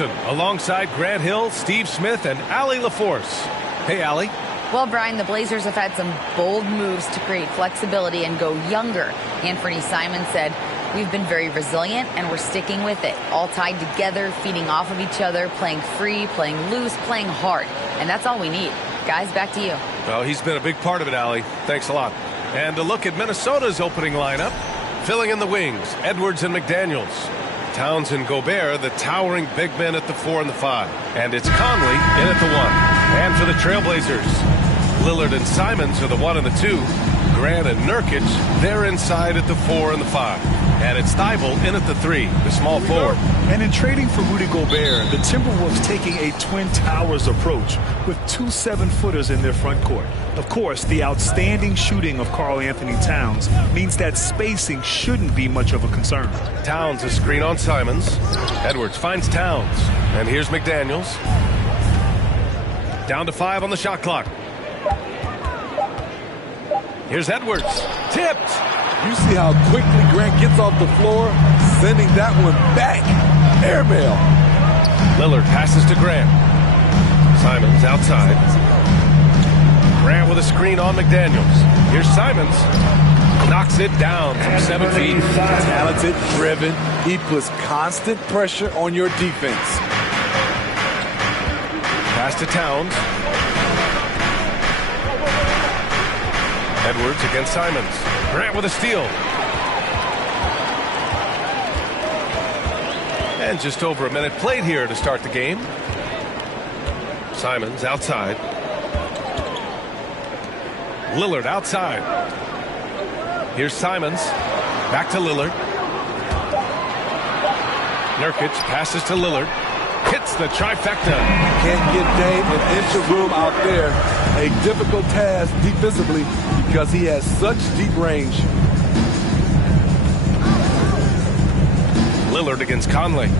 Alongside Grant Hill, Steve Smith, and Allie LaForce. Hey, Allie. Well, Brian, the Blazers have had some bold moves to create flexibility and go younger. Anthony Simons said, "We've been very resilient, and we're sticking with it. All tied together, feeding off of each other, playing free, playing loose, playing hard. And that's all we need." Guys, back to you. Well, he's been a big part of it, Allie. Thanks a lot. And a look at Minnesota's opening lineup. Filling in the wings, Edwards and McDaniels. Towns and Gobert, the towering big men at the 4 and the 5. And it's Conley in at the 1. And for the Trailblazers, Lillard and Simons are the 1 and the 2. Grant and Nurkic, they're inside at the 4 and the 5. And it's Thibault in at the 3, the small forward. And in trading for Rudy Gobert, the Timberwolves taking a Twin Towers approach with 2 7-footers in their front court. Of course, the outstanding shooting of Karl Anthony Towns means that spacing shouldn't be much of a concern. Towns a screen on Simons. Edwards finds Towns. And here's McDaniels. Down to 5 on the shot clock. Here's Edwards. Tipped. You see how quickly Grant gets off the floor, sending that one back. Airmail. Lillard passes to Grant. Simons outside. Grant with a screen on McDaniels. Here's Simons. Knocks it down from 7 feet. Talented, driven. He puts constant pressure on your defense. Pass to Towns. Edwards against Simons. Grant with a steal. And just over a minute played here to start the game. Simons outside. Lillard outside. Here's Simons. Back to Lillard. Nurkic passes to Lillard. Hits the trifecta. Can't get Dame an inch of room out there. A difficult task defensively because he has such deep range. Lillard against Conley.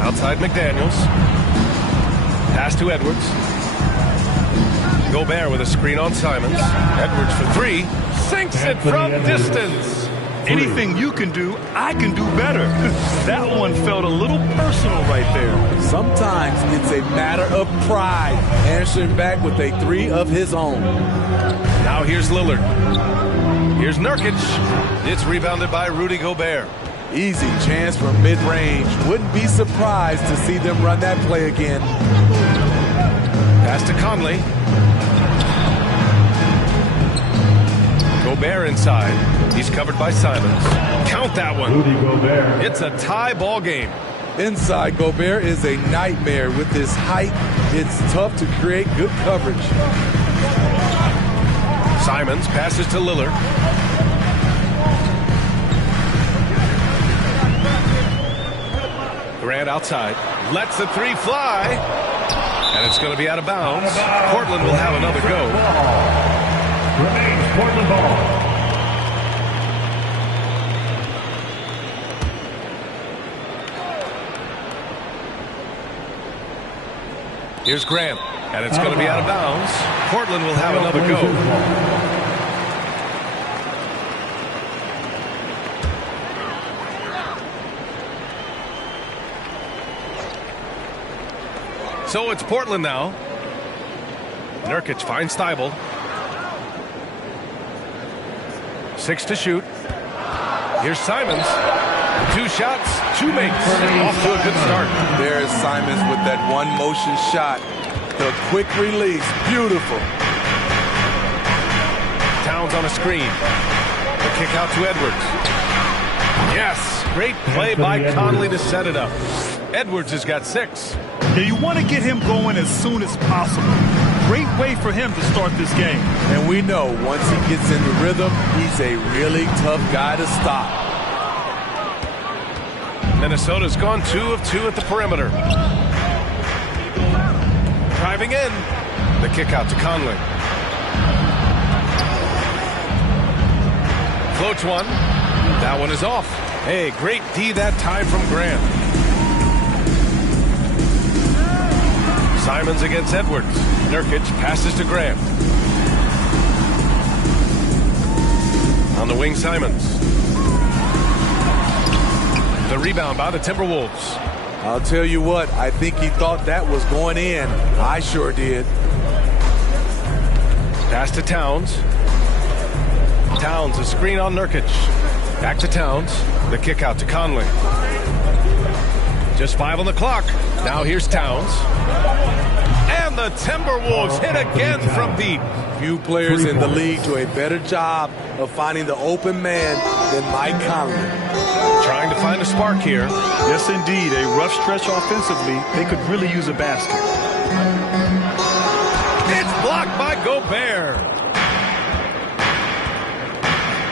Outside McDaniels. Pass to Edwards. Gobert with a screen on Simons. Edwards for 3. Sinks it from distance. Anything you can do, I can do better. That one felt a little personal right there. Sometimes it's a matter of pride. Answering back with a 3 of his own. Now here's Lillard. Here's Nurkic. It's rebounded by Rudy Gobert. Easy chance for mid-range. Wouldn't be surprised to see them run that play again. Pass to Conley. Gobert inside. He's covered by Simons. Count that one. Rudy Gobert. It's a tie ball game. Inside, Gobert is a nightmare with his height. It's tough to create good coverage. Simons passes to Lillard. Grant outside. Lets the 3 fly. And it's going to be out of bounds. Portland will have another go. Remains Portland ball. Here's Grant, and it's going to be out of bounds. Portland will have another go. So it's Portland now. Nurkic finds Thibault. 6 to shoot. Here's Simons. 2 shots, 2 makes. Off to a good start. There's Simons with that one motion shot. The quick release, beautiful. Towns on a screen. The kick out to Edwards. Yes, great play by Conley to set it up. Edwards has got 6. Now you want to get him going as soon as possible. Great way for him to start this game. And we know once he gets in the rhythm, he's a really tough guy to stop. Minnesota's gone 2 of 2 at the perimeter. Driving in. The kick out to Conley. Floats one. That one is off. Hey, great D that time from Grant. Simons against Edwards. Nurkic passes to Grant. On the wing, Simons. The rebound by the Timberwolves. I'll tell you what, I think he thought that was going in. I sure did. Pass to Towns. Towns, a screen on Nurkic. Back to Towns. The kick out to Conley. Just 5 on the clock. Now here's Towns. And the Timberwolves hit again from deep. Few players in the league do a better job of finding the open man than Mike Conley. Trying to find a spark here. Yes, indeed. A rough stretch offensively. They could really use a basket. It's blocked by Gobert.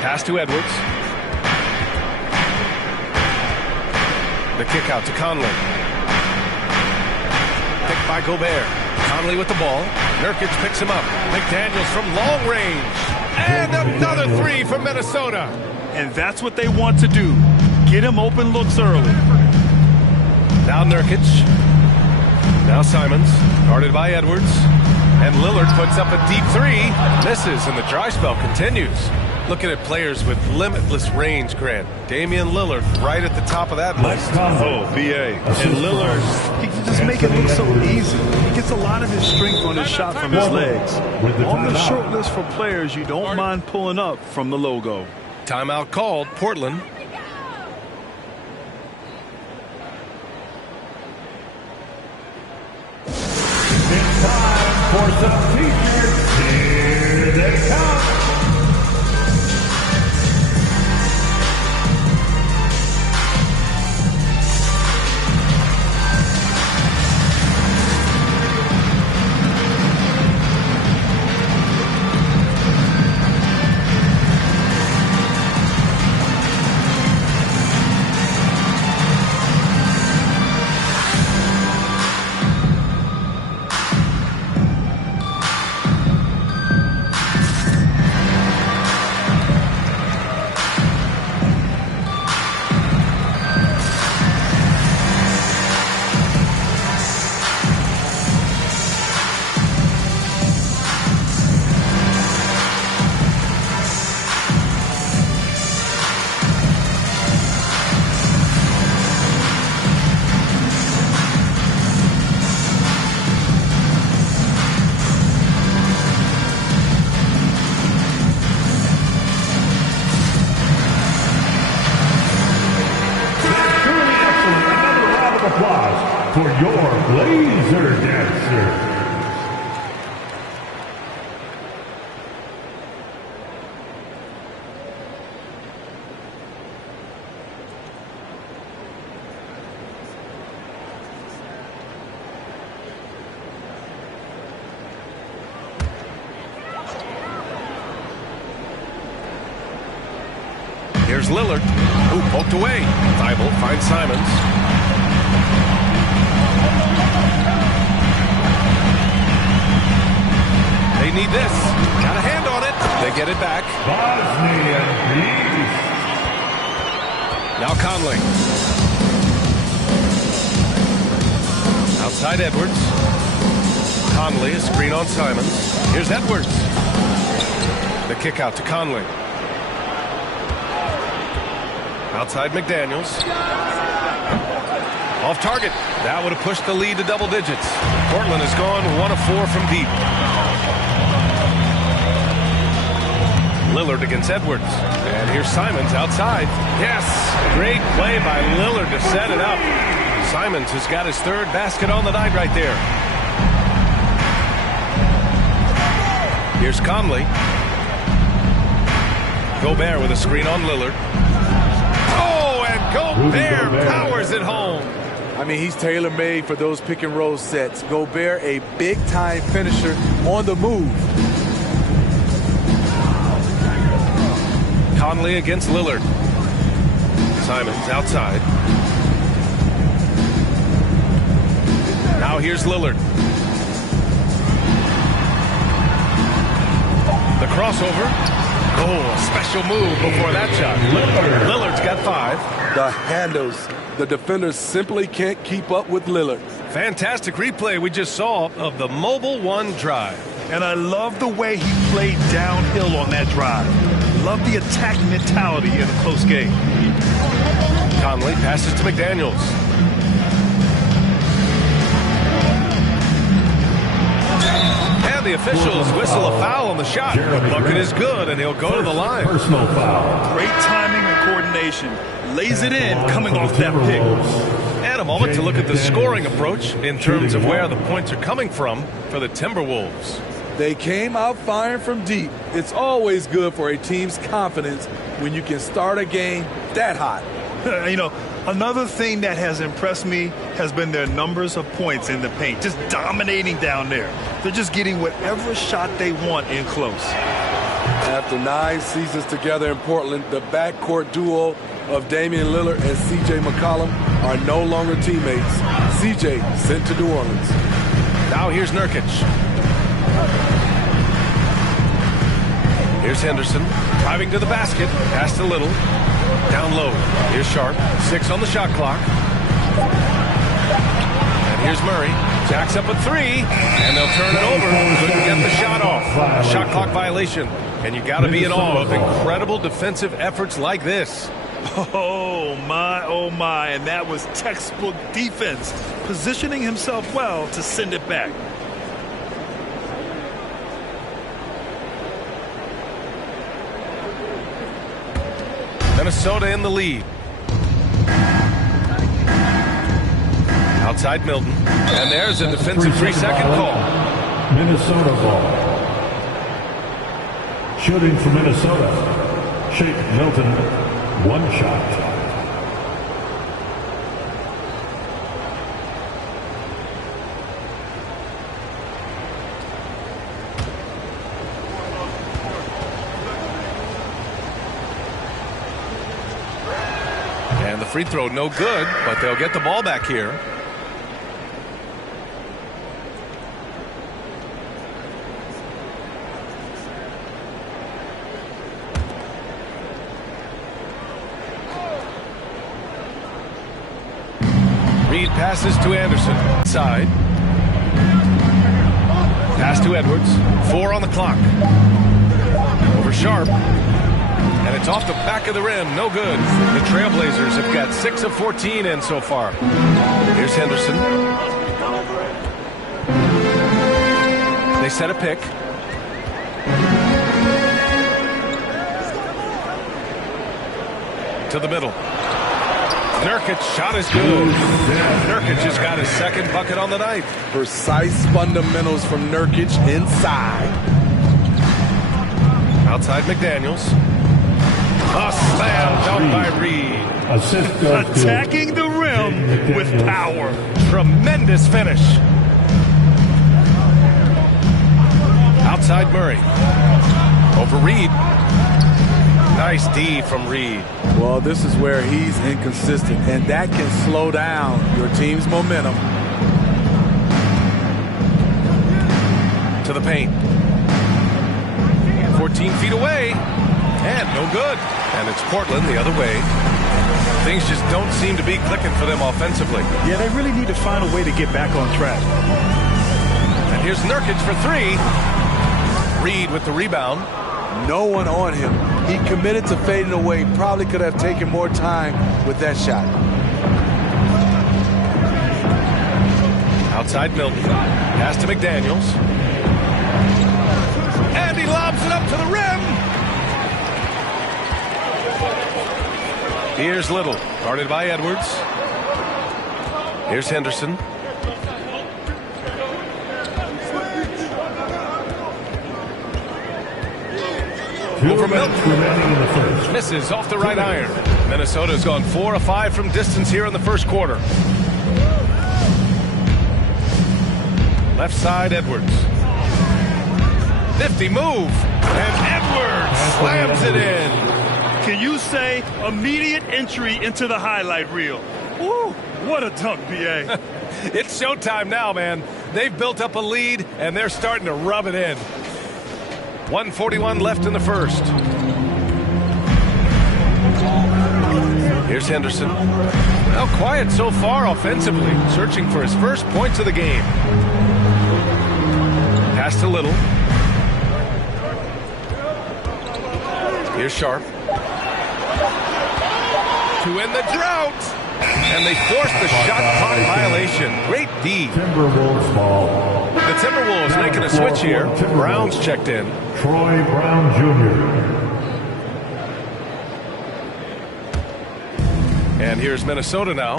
Pass to Edwards. The kick out to Conley. Picked by Gobert. Conley with the ball. Nurkic picks him up. McDaniels from long range. And another three from Minnesota. And that's what they want to do. Get him open looks early. Now Nurkic. Now Simons. Guarded by Edwards. And Lillard puts up a deep three. Misses, and the dry spell continues. Looking at players with limitless range, Grant. Damian Lillard right at the top of that list. Oh, BA. And Lillard, he can just make it look so easy. He gets a lot of his strength on his shot from his legs. On the short list for players you don't mind pulling up from the logo. Timeout called, Portland. It's time for some features. Here they come. For your laser dancer. Here's Lillard, who poked away. Thibault finds Simons. They need this. Got a hand on it. They get it back. Bosnian Beast. Now Conley. Outside Edwards. Conley, a screen on Simons. Here's Edwards. The kick out to Conley. Outside McDaniels. Off target. That would have pushed the lead to double digits. Portland has gone 1 of 4 from deep. Lillard against Edwards. And here's Simons outside. Yes, great play by Lillard to set it up. Simons has got his 3rd basket on the night right there. Here's Conley. Gobert with a screen on Lillard. Oh, and Gobert powers it home. I mean, he's tailor-made for those pick-and-roll sets. Gobert, a big-time finisher on the move. Conley against Lillard. Simons outside. Now here's Lillard. The crossover. Oh, a special move before that shot. Lillard's got 5. The handles. The defenders simply can't keep up with Lillard. Fantastic replay we just saw of the Mobile One drive. And I love the way he played downhill on that drive. Love the attack mentality in a close game. Conley passes to McDaniels. the officials whistle a foul on the shot. The bucket is good, and he'll go to the line. Personal foul. Great timing and coordination. Lays it in coming off that pick. And a moment to look at the scoring approach in terms of where the points are coming from for the Timberwolves. They came out firing from deep. It's always good for a team's confidence when you can start a game that hot. You know, another thing that has impressed me has been their numbers of points in the paint, just dominating down there. They're just getting whatever shot they want in close. After 9 seasons together in Portland, the backcourt duo of Damian Lillard and C.J. McCollum are no longer teammates. C.J. sent to New Orleans. Now here's Nurkic. Here's Henderson driving to the basket. Pass to Little. Down low. Here's Sharp. 6 on the shot clock. And here's Murray. Jacks up a 3. And they'll turn it over. Couldn't get the shot off. A shot clock violation. And you got to be in awe of incredible defensive efforts like this. Oh my, and that was textbook defense, positioning himself well to send it back. Minnesota in the lead. Outside Milton. And there's a defensive 3-second call. Minnesota ball. Shooting for Minnesota. Shake Milton, 1 shot. And the free throw no good, but they'll get the ball back here. Reed passes to Anderson. Side. Pass to Edwards. 4 on the clock. Over Sharp. And it's off the back of the rim. No good. The Trailblazers have got 6 of 14 in so far. Here's Henderson. They set a pick. To the middle. Nurkic shot is good. Nurkic has got his 2nd bucket on the night. Precise fundamentals from Nurkic inside. Outside McDaniels. A slam dunk by Reed. Attacking the rim with power. Tremendous finish. Outside Murray. Over Reed. Nice D from Reed. Well, this is where he's inconsistent, and that can slow down your team's momentum. To the paint. 14 feet away. And no good. And it's Portland the other way. Things just don't seem to be clicking for them offensively. Yeah, they really need to find a way to get back on track. And here's Nurkic for 3. Reed with the rebound. No one on him. He committed to fading away. Probably could have taken more time with that shot. Outside Milton. Pass to McDaniels. And he lobs it up to the rim. Here's Little, guarded by Edwards. Here's Henderson. Over Milton. Misses off the right iron. Minnesota's gone 4 of 5 from distance here in the first quarter. Left side, Edwards. Nifty move. And Edwards slams it in. Can you say immediate entry into the highlight reel? Woo, what a dunk, B.A. It's showtime now, man. They've built up a lead, and they're starting to rub it in. 1:41 left in the first. Here's Henderson. Well, quiet so far offensively, searching for his first points of the game. Pass to Little. Here's Sharp. To end the drought. And they forced the shot clock violation. Great D. Timberwolves ball. The Timberwolves Timberwolves making a switch here. Brown's checked in. Troy Brown Jr. And here's Minnesota now.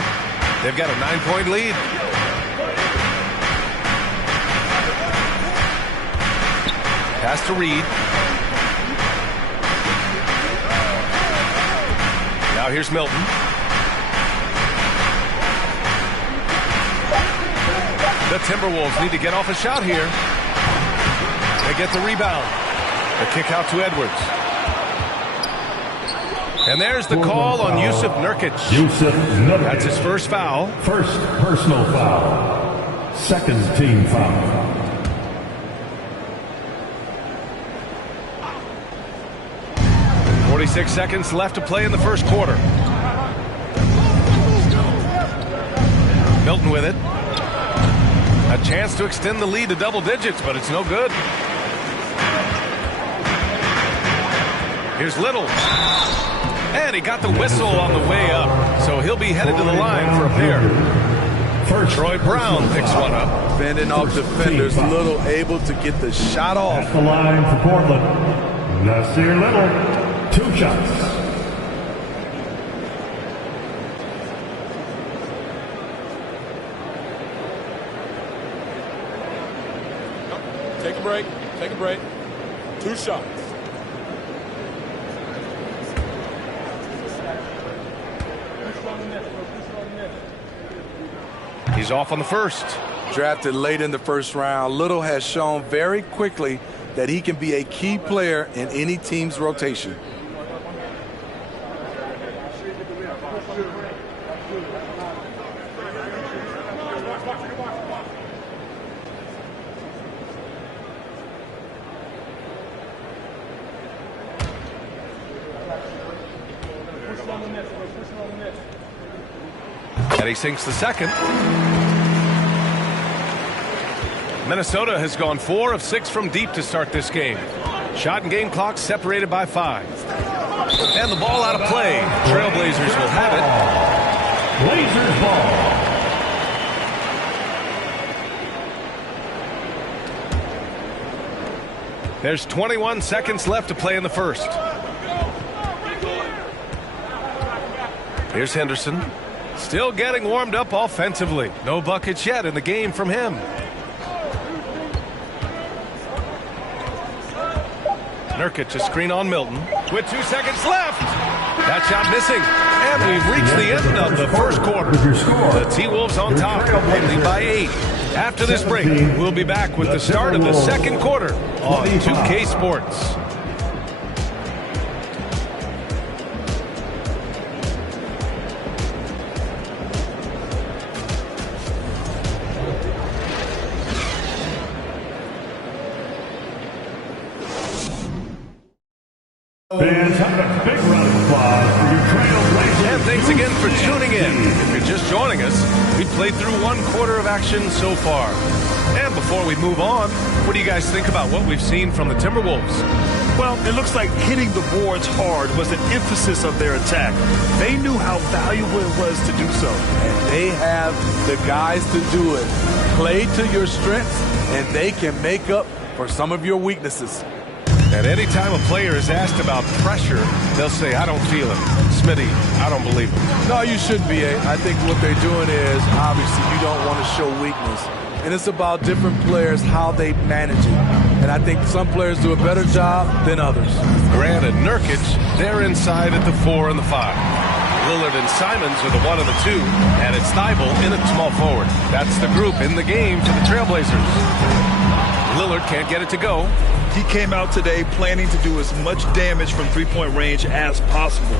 They've got a 9-point lead. Pass to Reed. Now here's Milton. The Timberwolves need to get off a shot here. They get the rebound. The kick out to Edwards. And there's the call on Yusuf Nurkic. That's his first foul. First personal foul. Second team foul. .46 seconds left to play in the first quarter. Milton with it. A chance to extend the lead to double digits, but it's no good. Here's Little. And he got the whistle on the way up, so he'll be headed to the line for a pair. Troy Brown picks one up. Fending off defenders, Little able to get the shot off. At the line for Portland, Nasir Little, 2 shots. Take a break. Take a break. 2 shots. He's off on the first. Drafted late in the first round, Little has shown very quickly that he can be a key player in any team's rotation. And he sinks the second. Minnesota has gone 4 of 6 from deep to start this game. Shot and game clock separated by 5. And the ball out of play. Trailblazers will have it. Blazers ball. There's 21 seconds left to play in the first. Here's Henderson. Still getting warmed up offensively. No buckets yet in the game from him. Nurkic, a screen on Milton. With 2 seconds left. That shot missing. And we've reached the end of the first quarter. The T-Wolves on top, leading by 8. After this break, we'll be back with the start of the second quarter on 2K Sports. Fans, have a big round of applause for your Trailblazers. And thanks again for tuning in. If you're just joining us, we've played through 1 quarter of action so far. And before we move on, what do you guys think about what we've seen from the Timberwolves? Well, it looks like hitting the boards hard was an emphasis of their attack. They knew how valuable it was to do so. And they have the guys to do it. Play to your strengths, and they can make up for some of your weaknesses. And any time a player is asked about pressure, they'll say, I don't feel it. Smitty, I don't believe it. No, you shouldn't be. I think what they're doing is, obviously, you don't want to show weakness. And it's about different players, how they manage it. And I think some players do a better job than others. Grant and Nurkic, they're inside at the 4 and the 5. Lillard and Simons are the 1 and the 2. And it's Thibault in at small forward. That's the group in the game for the Trailblazers. Lillard can't get it to go. He came out today planning to do as much damage from three-point range as possible.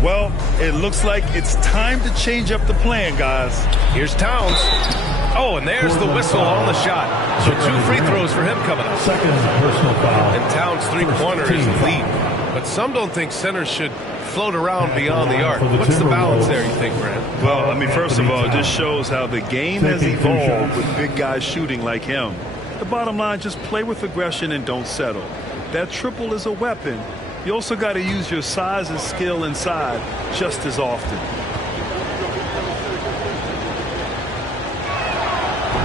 Well, it looks like it's time to change up the plan, guys. Here's Towns. Oh, and there's the whistle on the shot. So 2 free throws for him coming up. Second personal foul. And Towns' three-pointer is the lead. But some don't think centers should float around beyond the arc. What's the balance there, you think, Grant? Well, I mean, first of all, it just shows how the game has evolved with big guys shooting like him. The bottom line, just play with aggression and don't settle. That triple is a weapon. You also got to use your size and skill inside just as often.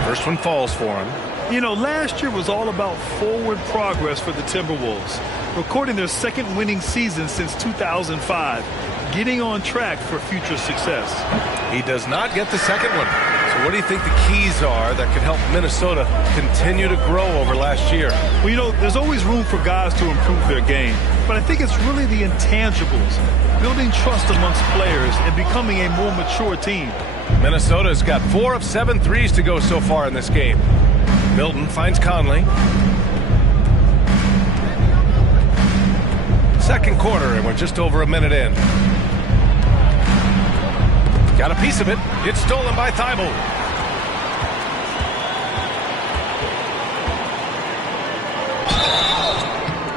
First one falls for him. You know, last year was all about forward progress for the Timberwolves, recording their second winning season since 2005, getting on track for future success. He does not get the second one. So what do you think the keys are that could help Minnesota continue to grow over last year? Well, you know, there's always room for guys to improve their game, but I think it's really the intangibles, building trust amongst players and becoming a more mature team. Minnesota's got 4 of 7 threes to go so far in this game. Milton finds Conley. Second quarter, and we're just over a minute in. Got a piece of it. It's stolen by Thibault.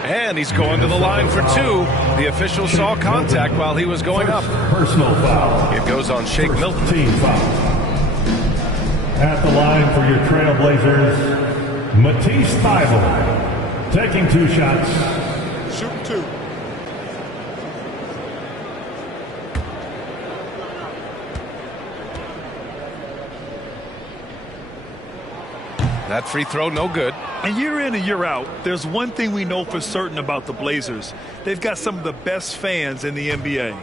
And he's going to the line for 2. The official saw contact while he was going up. Personal foul. It goes on Shake Milton. Team foul. At the line for your Trailblazers, Matisse Thybulle. Taking 2 shots. Shooting 2. That free throw, no good. And year in and year out, there's one thing we know for certain about the Blazers. They've got some of the best fans in the NBA.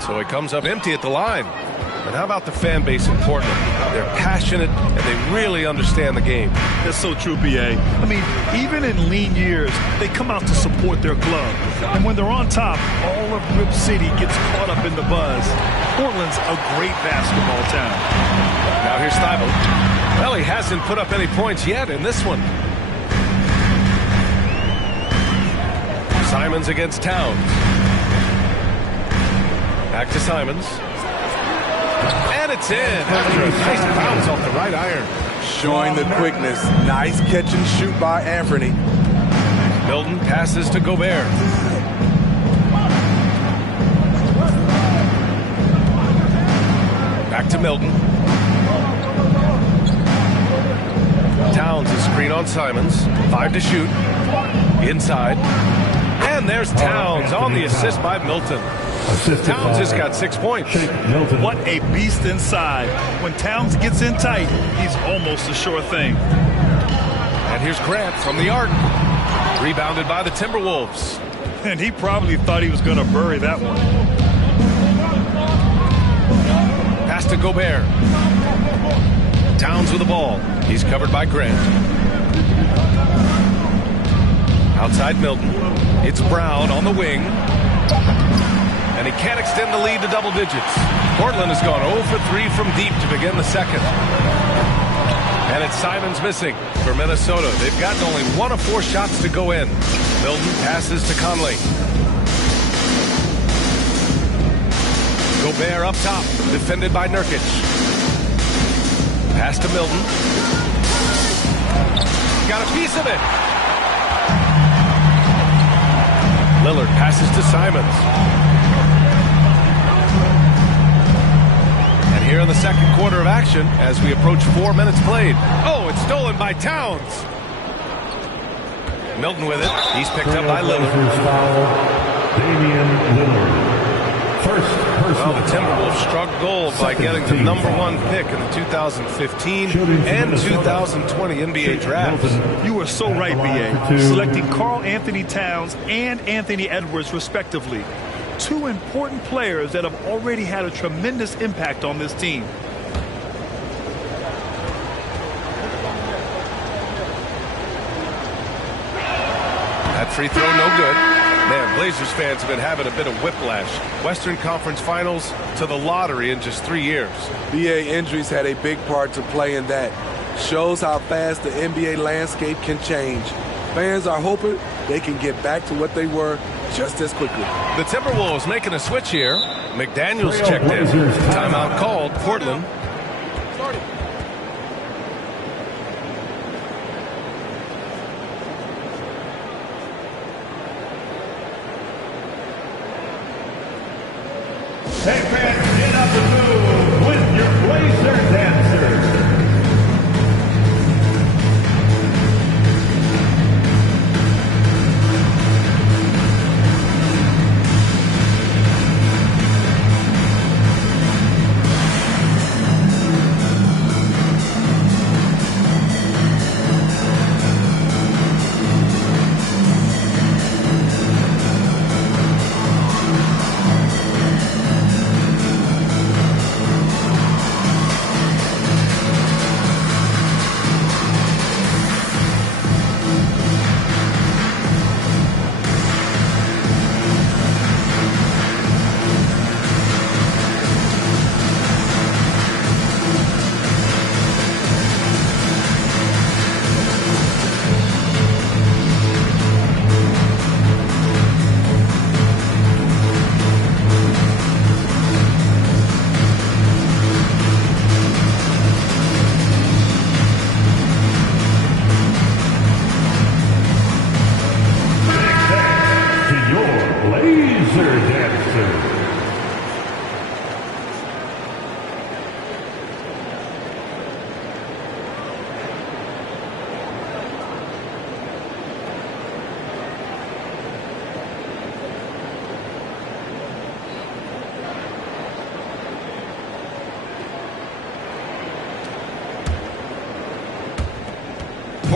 So he comes up empty at the line. And how about the fan base in Portland? They're passionate, and they really understand the game. That's so true, B.A. I mean, even in lean years, they come out to support their club. And when they're on top, all of Rip City gets caught up in the buzz. Portland's a great basketball town. Now here's Thibault. Well, he hasn't put up any points yet in this one. Simons against Towns. Back to Simons. And it's in after a nice bounce off the right iron. Showing the quickness. Nice catch and shoot by Anthony. Milton passes to Gobert. Back to Milton. Towns is screen on Simons. 5 to shoot. Inside. And there's Towns on the assist by Milton. Towns has got 6 points. What a beast inside. When Towns gets in tight, he's almost a sure thing. And here's Grant from the arc. Rebounded by the Timberwolves. And he probably thought he was going to bury that one. Pass to Gobert. Towns with the ball. He's covered by Grant. Outside Milton. It's Brown on the wing. And he can't extend the lead to double digits. Portland has gone 0 for 3 from deep to begin the second. And it's Simons missing for Minnesota. They've gotten only 1 of 4 shots to go in. Milton passes to Conley. Gobert up top, defended by Nurkic. Pass to Milton. Got a piece of it. Lillard passes to Simons. And here in the second quarter of action, as we approach 4 minutes played. Oh, it's stolen by Towns. Milton with it. He's picked up by Lillard. Damian Lillard. Well, the Timberwolves struck gold by getting the #1 pick in the 2015 and 2020 NBA draft. You were so right, B.A. Selecting Karl Anthony Towns and Anthony Edwards, respectively. 2 important players that have already had a tremendous impact on this team. That free throw, no good. Man, Blazers fans have been having a bit of whiplash. Western Conference Finals to the lottery in just 3 years. BA injuries had a big part to play in that. Shows how fast the NBA landscape can change. Fans are hoping they can get back to what they were just as quickly. The Timberwolves making a switch here. McDaniels checked in. Timeout called. Portland. Hey fans, get up and move with your Blazer dancers.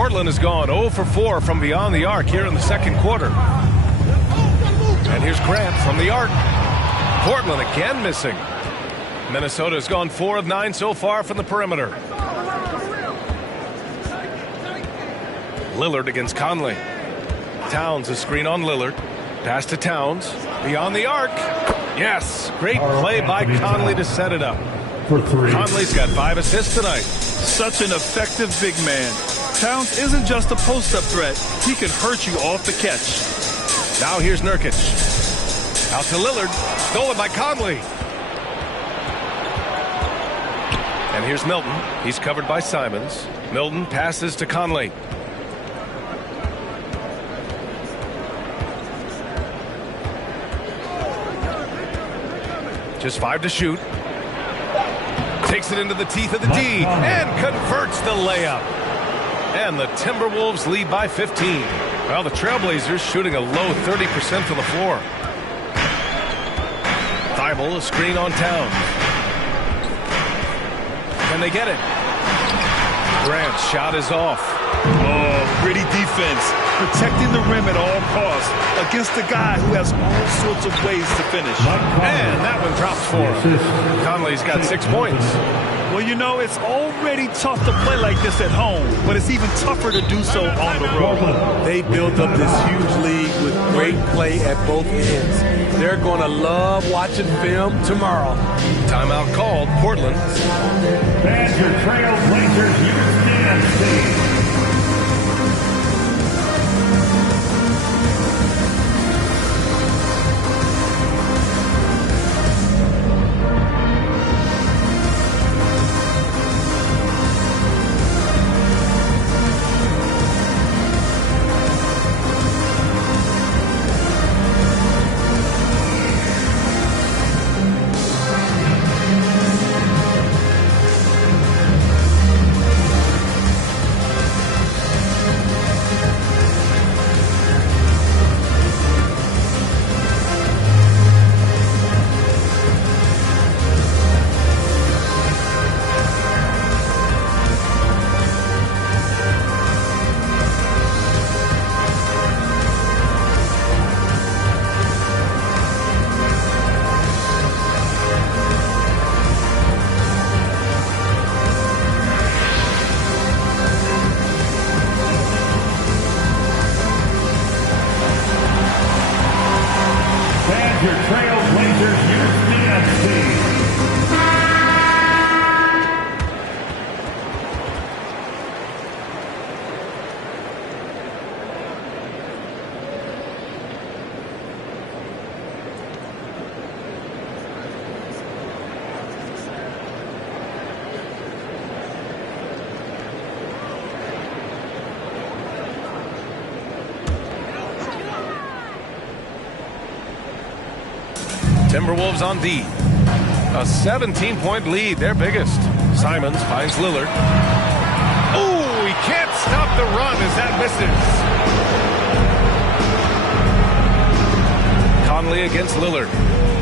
Portland has gone 0 for 4 from beyond the arc here in the second quarter. And here's Grant from the arc. Portland again missing. Minnesota has gone 4 of 9 so far from the perimeter. Lillard against Conley. Towns a screen on Lillard. Pass to Towns. Beyond the arc. Yes. Great play by Conley to set it up. For 3. Conley's got 5 assists tonight. Such an effective big man. Towns isn't just a post-up threat. He can hurt you off the catch. Now here's Nurkic. Out to Lillard. Stolen by Conley. And here's Milton. He's covered by Simons. Milton passes to Conley. Just 5 to shoot. Takes it into the teeth of the D and converts the layup. And the Timberwolves lead by 15. Well, the Trailblazers shooting a low 30% from the floor. Thibault, a screen on Towns. Can they get it? Grant's shot is off. Oh, gritty defense. Protecting the rim at all costs against a guy who has all sorts of ways to finish. And that one drops for him. Conley's got 6 points. Well, you know, it's already tough to play like this at home, but it's even tougher to do so on the road. They built up this huge lead with great play at both ends. They're going to love watching film tomorrow. Timeout called. Portland. And your Trailblazers youth dance team. Your Trailblazers youth dance team. Timberwolves on D. A 17-point lead, their biggest. Simons finds Lillard. Oh, he can't stop the run as that misses. Conley against Lillard.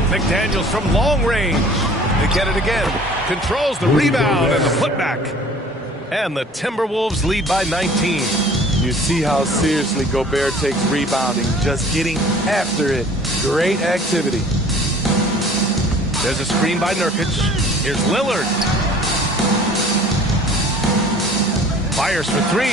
McDaniels from long range. They get it again. Controls the rebound and the putback. And the Timberwolves lead by 19. You see how seriously Gobert takes rebounding, just getting after it. Great activity. There's a screen by Nurkic. Here's Lillard. Fires for 3.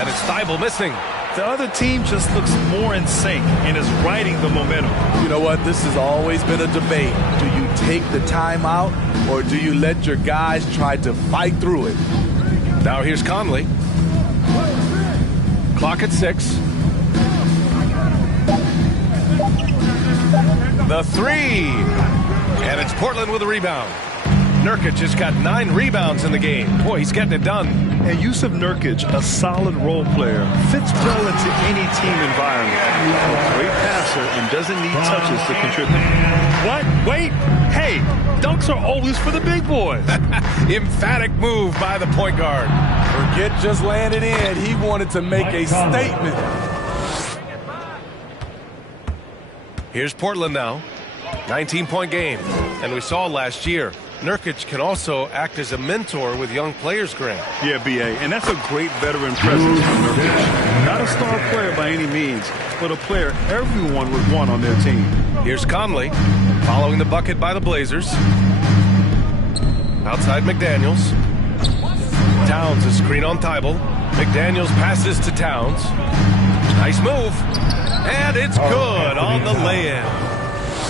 And it's Thibault missing. The other team just looks more in sync and is riding the momentum. You know what? This has always been a debate. Do you take the timeout or do you let your guys try to fight through it? Now here's Conley. Clock at 6. The 3. And it's Portland with a rebound. Nurkic has got 9 rebounds in the game. Boy, he's getting it done. And Yusuf Nurkic, a solid role player, fits well into any team environment. A great passer and doesn't need touches to contribute. What? Wait. Hey, dunks are always for the big boys. Emphatic move by the point guard. Forget just landing in. He wanted to make a statement. Here's Portland now. 19-point game. And we saw last year, Nurkic can also act as a mentor with young players, Grant. Yeah, B.A., and that's a great veteran presence from Nurkic. Not a star player by any means, but a player everyone would want on their team. Here's Conley, following the bucket by the Blazers. Outside McDaniels. Towns, a screen on Thibault. McDaniels passes to Towns. Nice move. And it's good on the lay-in.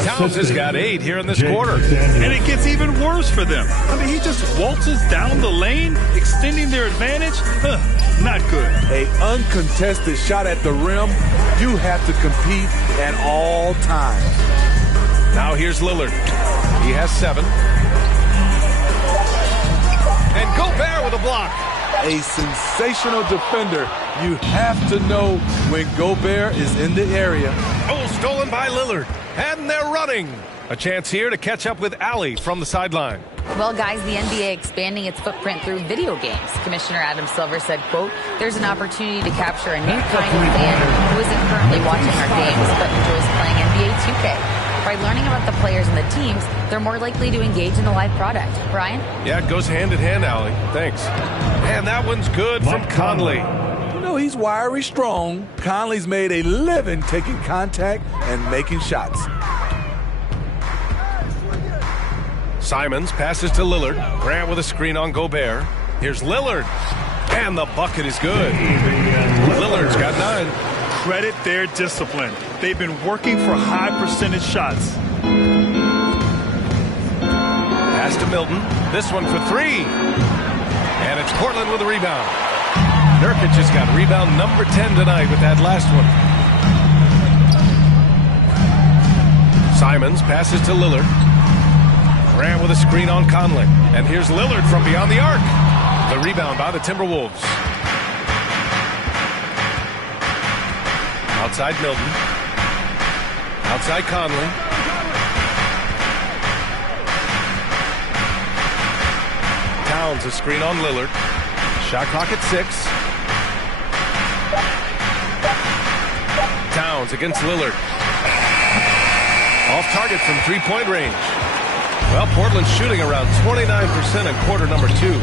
Towns has got 8 here in this quarter. And it gets even worse for them. I mean, he just waltzes down the lane, extending their advantage. Not good. An uncontested shot at the rim. You have to compete at all times. Now here's Lillard. He has 7. And Gobert with a block. A sensational defender. You have to know when Gobert is in the area. Oh, stolen by Lillard. And they're running. A chance here to catch up with Allie from the sideline. Well, guys, the NBA expanding its footprint through video games. Commissioner Adam Silver said, quote, "There's an opportunity to capture a new kind of fan who isn't currently watching our games but enjoys playing NBA 2K. By learning about the players and the teams, they're more likely to engage in the live product." Brian? Yeah, it goes hand in hand, Allie. Thanks. And that one's good from Conley. You know, he's wiry strong. Conley's made a living taking contact and making shots. Simons passes to Lillard. Grant with a screen on Gobert. Here's Lillard. And the bucket is good. Lillard's got 9. Credit their discipline. They've been working for high percentage shots. Pass to Milton. This one for 3. And it's Portland with a rebound. Nurkic has got rebound number 10 tonight with that last one. Simons passes to Lillard. Grant with a screen on Conley. And here's Lillard from beyond the arc. The rebound by the Timberwolves. Outside Milton. Outside Conley. Towns, a screen on Lillard. Shot clock at 6. Towns against Lillard. Off target from three-point range. Well, Portland's shooting around 29% in quarter number 2.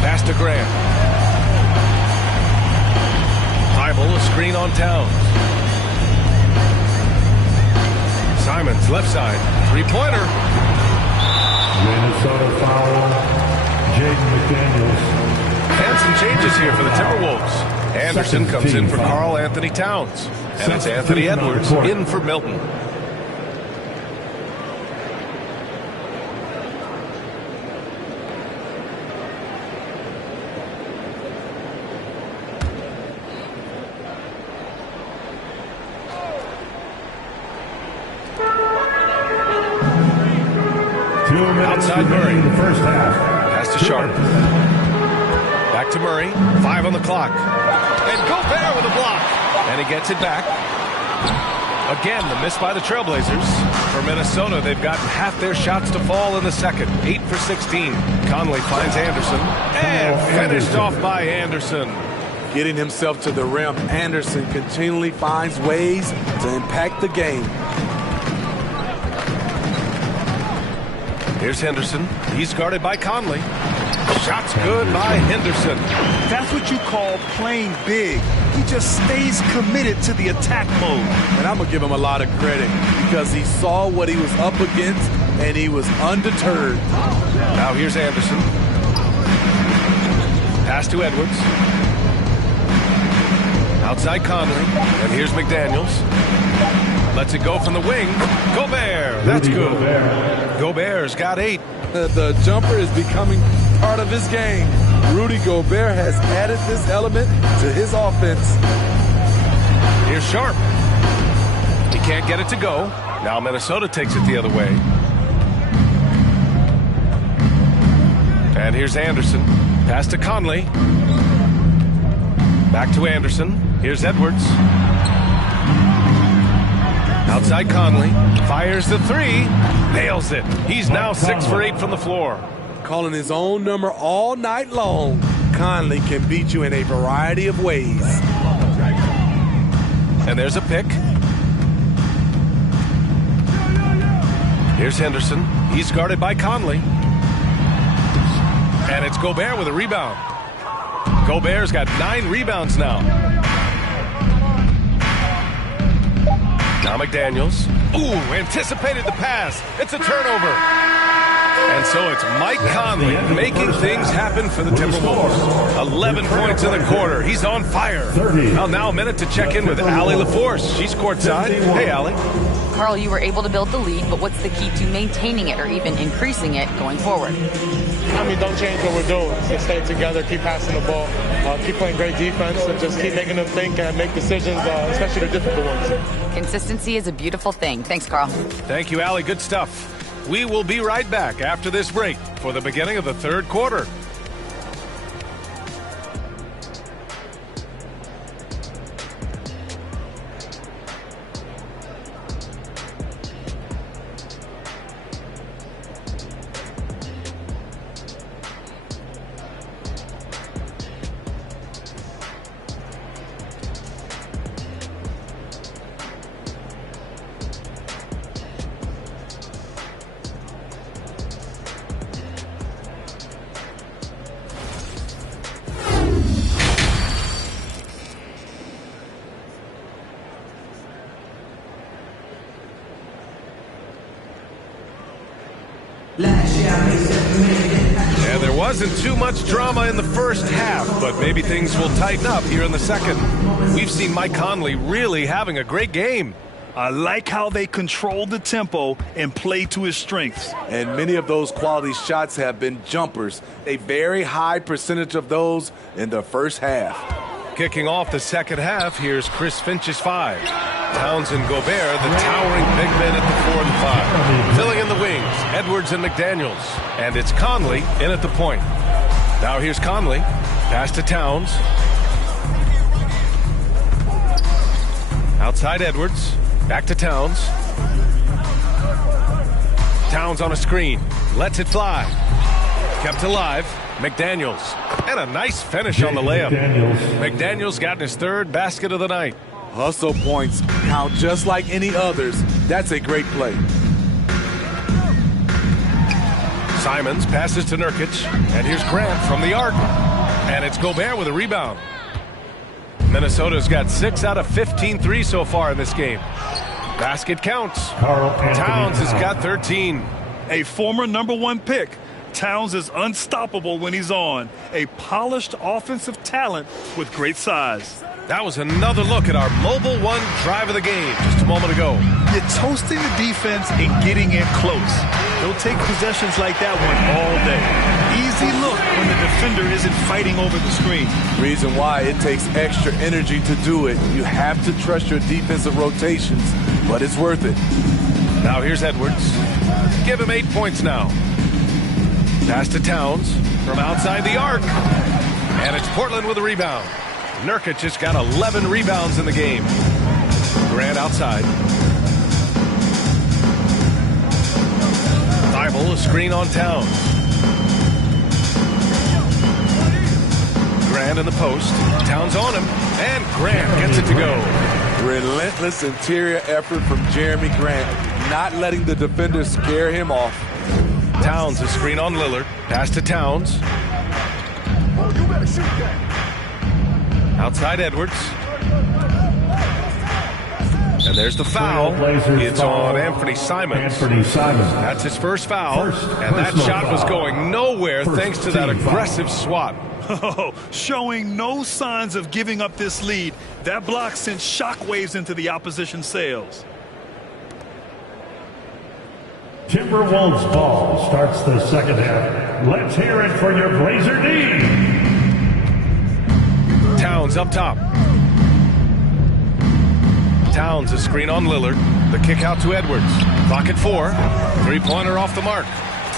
Pass to Grant. Thibault, a screen on Towns. Simons, left side. Three-pointer. Minnesota foul. Jaden McDaniels. And some changes here for the Timberwolves. Anderson comes in for Karl Anthony Towns. And it's Anthony Edwards in for Milton. Outside Murray. The first half. Pass to Sharp. Back to Murray. 5 on the clock. And Gobert with a block. And he gets it back. Again, the miss by the Trailblazers. For Minnesota, they've gotten half their shots to fall in the second. 8 for 16. Conley finds Anderson. And finished off by Anderson. Getting himself to the rim, Anderson continually finds ways to impact the game. Here's Henderson. He's guarded by Conley. Shot's good by Henderson. That's what you call playing big. He just stays committed to the attack mode. And I'm going to give him a lot of credit because he saw what he was up against and he was undeterred. Now here's Anderson. Pass to Edwards. Outside Conley. And here's McDaniels. Lets it go from the wing. Gobert. That's good. Gobert's got 8. The jumper is becoming part of his game. Rudy Gobert has added this element to his offense. Here's Sharp. He can't get it to go. Now Minnesota takes it the other way. And here's Anderson. Pass to Conley. Back to Anderson. Here's Edwards. Outside Conley. Fires the 3. Nails it. He's now 6 for 8 from the floor. Calling his own number all night long. Conley can beat you in a variety of ways. And there's a pick. Here's Henderson. He's guarded by Conley. And it's Gobert with a rebound. Gobert's got 9 rebounds now. Now McDaniels. Ooh, anticipated the pass. It's a turnover. And so it's Mike Conley making things happen for the Timberwolves. 11 points in the quarter. He's on fire. Now a minute to check in with Allie LaForce. She's courtside. Hey, Allie. Carl, you were able to build the lead, but what's the key to maintaining it or even increasing it going forward? I mean, don't change what we're doing. Just stay together, keep passing the ball, keep playing great defense, and just keep making them think and make decisions, especially the difficult ones. Consistency is a beautiful thing. Thanks, Carl. Thank you, Allie. Good stuff. We will be right back after this break for the beginning of the third quarter. And there wasn't too much drama in the first half, but maybe things will tighten up here in the second. We've seen Mike Conley really having a great game. I like how they control the tempo and play to his strengths. And many of those quality shots have been jumpers. A very high percentage of those in the first half. Kicking off the second half, here's Chris Finch's 5. Towns and Gobert, the towering big men at the 4 and 5. Filling in the wings, Edwards and McDaniels. And it's Conley in at the point. Now here's Conley. Pass to Towns. Outside Edwards. Back to Towns. Towns on a screen. Lets it fly. Kept alive. McDaniels. And a nice finish on the layup. McDaniels got his 3rd basket of the night. Hustle points count just like any others. That's a great play. Simons passes to Nurkic. And here's Grant from the arc. And it's Gobert with a rebound. Minnesota's got 6 out of 15 threes so far in this game. Basket counts. Towns has got 13. A former #1 pick. Towns is unstoppable when he's on. A polished offensive talent with great size. That was another look at our mobile one drive of the game just a moment ago. You're toasting the defense and getting in close. They'll take possessions like that one all day. Easy look when the defender isn't fighting over the screen. Reason why it takes extra energy to do it. You have to trust your defensive rotations, but it's worth it. Now here's Edwards. Give him 8 points now. Pass to Towns from outside the arc. And it's Portland with a rebound. Nurkic just got 11 rebounds in the game. Grant outside. Thibault, a screen on Towns. Grant in the post. Towns on him. And Grant gets it to go. Relentless interior effort from Jeremy Grant. Not letting the defender scare him off. Towns, a screen on Lillard. Pass to Towns. Outside Edwards. And there's the foul. It's on Anthony Simons. That's his first foul. And that shot was going nowhere thanks to that aggressive swat. Oh, showing no signs of giving up this lead. That block sent shockwaves into the opposition sails. Timberwolves ball starts the second half. Let's hear it for your Blazer D. Towns up top. Towns, a screen on Lillard. The kick out to Edwards. Clock at 4. Three-pointer off the mark.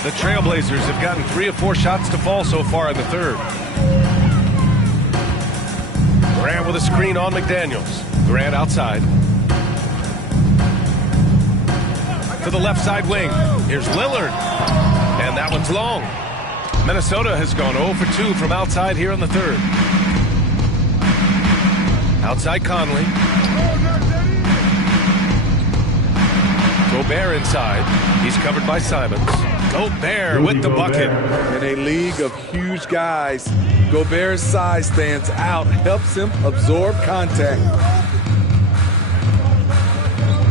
The Trailblazers have gotten 3 of 4 shots to fall so far in the third. Grant with a screen on McDaniels. Grant outside. To the left side wing. Here's Lillard. And that one's long. Minnesota has gone 0 for 2 from outside here in the third. Outside Conley. Gobert inside. He's covered by Simons. Gobert with the bucket. In a league of huge guys, Gobert's size stands out, helps him absorb contact.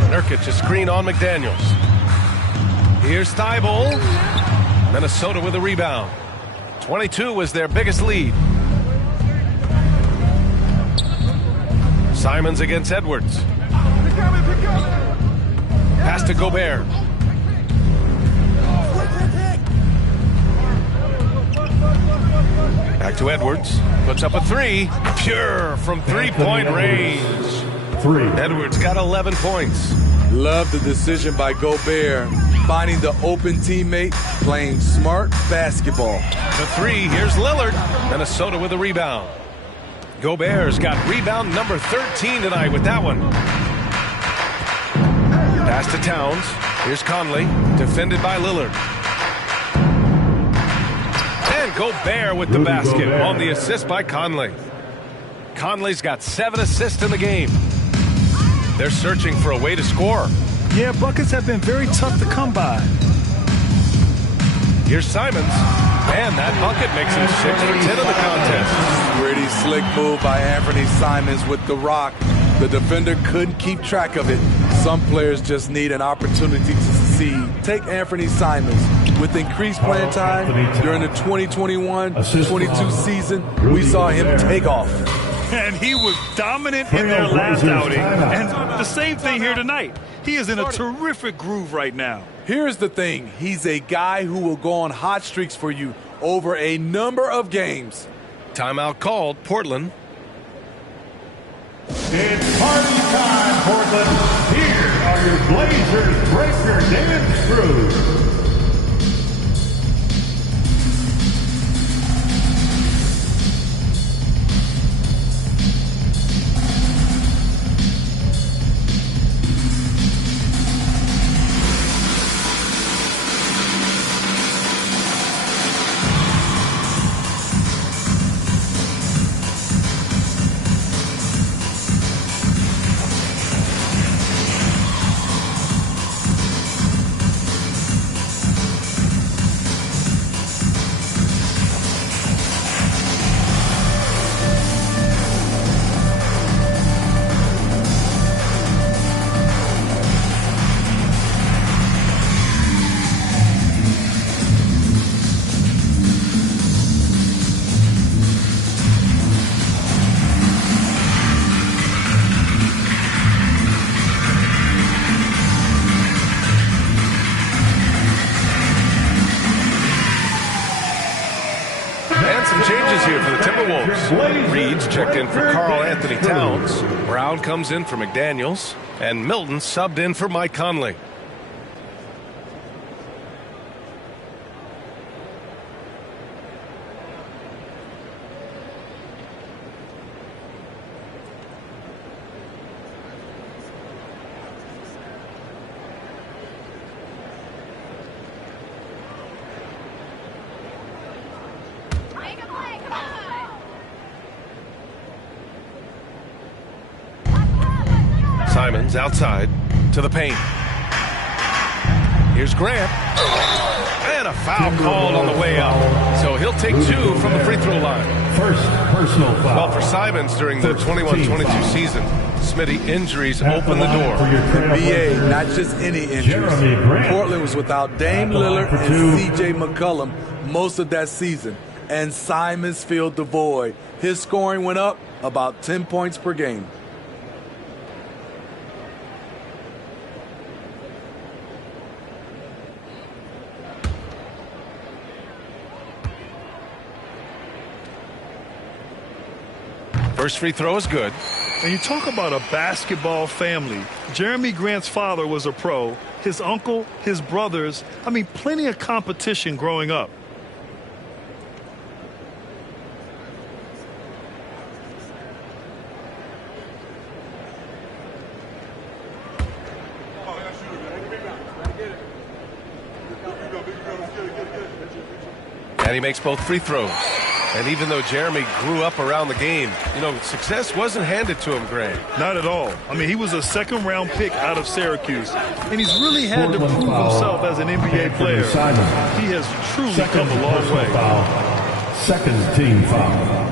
Nurkic a screen on McDaniels. Here's Thibault. Minnesota with a rebound. 22 was their biggest lead. Simons against Edwards. Pass to Gobert. Back to Edwards. Puts up a three. Pure from three-point range. Edwards got 11 points. Love the decision by Gobert. Finding the open teammate, playing smart basketball. The three, here's Lillard. Minnesota with a rebound. Gobert's got rebound number 13 tonight with that one. Pass to Towns. Here's Conley, defended by Lillard. And Gobert with the basket on the assist by Conley. Conley's got 7 assists in the game. They're searching for a way to score. Yeah, buckets have been very tough to come by. Here's Simons. And that bucket makes him 6 for 10 in the contest. Pretty slick move by Anthony Simons with the rock. The defender couldn't keep track of it. Some players just need an opportunity to succeed. Take Anthony Simons. With increased playing time during the 2021-22 season, we saw him take off. And he was dominant in their last outing. And the same thing here tonight. He is in a terrific groove right now. Here's the thing. He's a guy who will go on hot streaks for you over a number of games. Timeout called, Portland. It's party time, Portland. Here are your Blazers breaker dance crew. Changes here for the Timberwolves. Reed's checked in for Karl Anthony Towns. Brown comes in for McDaniels. And Milton subbed in for Mike Conley. Simons outside to the paint. Here's Grant. And a foul called on the way out. So he'll take 2 from the free throw line. First personal foul. Well, for Simons during the 21-22 season, Smitty, injuries open the door. NBA, not just any injuries. Portland was without Dame Lillard and C.J. McCollum most of that season. And Simons filled the void. His scoring went up about 10 points per game. First free throw is good. And you talk about a basketball family. Jeremy Grant's father was a pro. His uncle, his brothers. I mean, plenty of competition growing up. And he makes both free throws. And even though Jeremy grew up around the game, success wasn't handed to him, Graham. Not at all. I mean, he was a second-round pick out of Syracuse, and he's really had to prove himself as an NBA player. He has truly come a long way. Second team foul.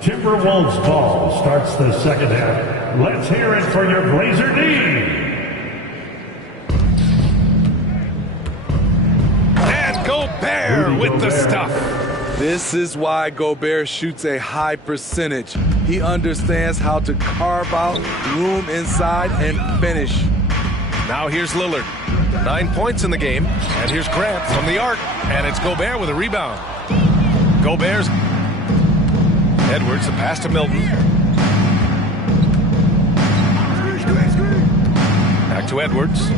Timberwolves ball starts the second half. Let's hear it for your Blazer D. And Gobert with the stuff. This is why Gobert shoots a high percentage. He understands how to carve out room inside and finish. Now here's Lillard. 9 points in the game. And here's Grant from the arc. And it's Gobert with a rebound. Gobert's Edwards, the pass to Milton. Back to Edwards.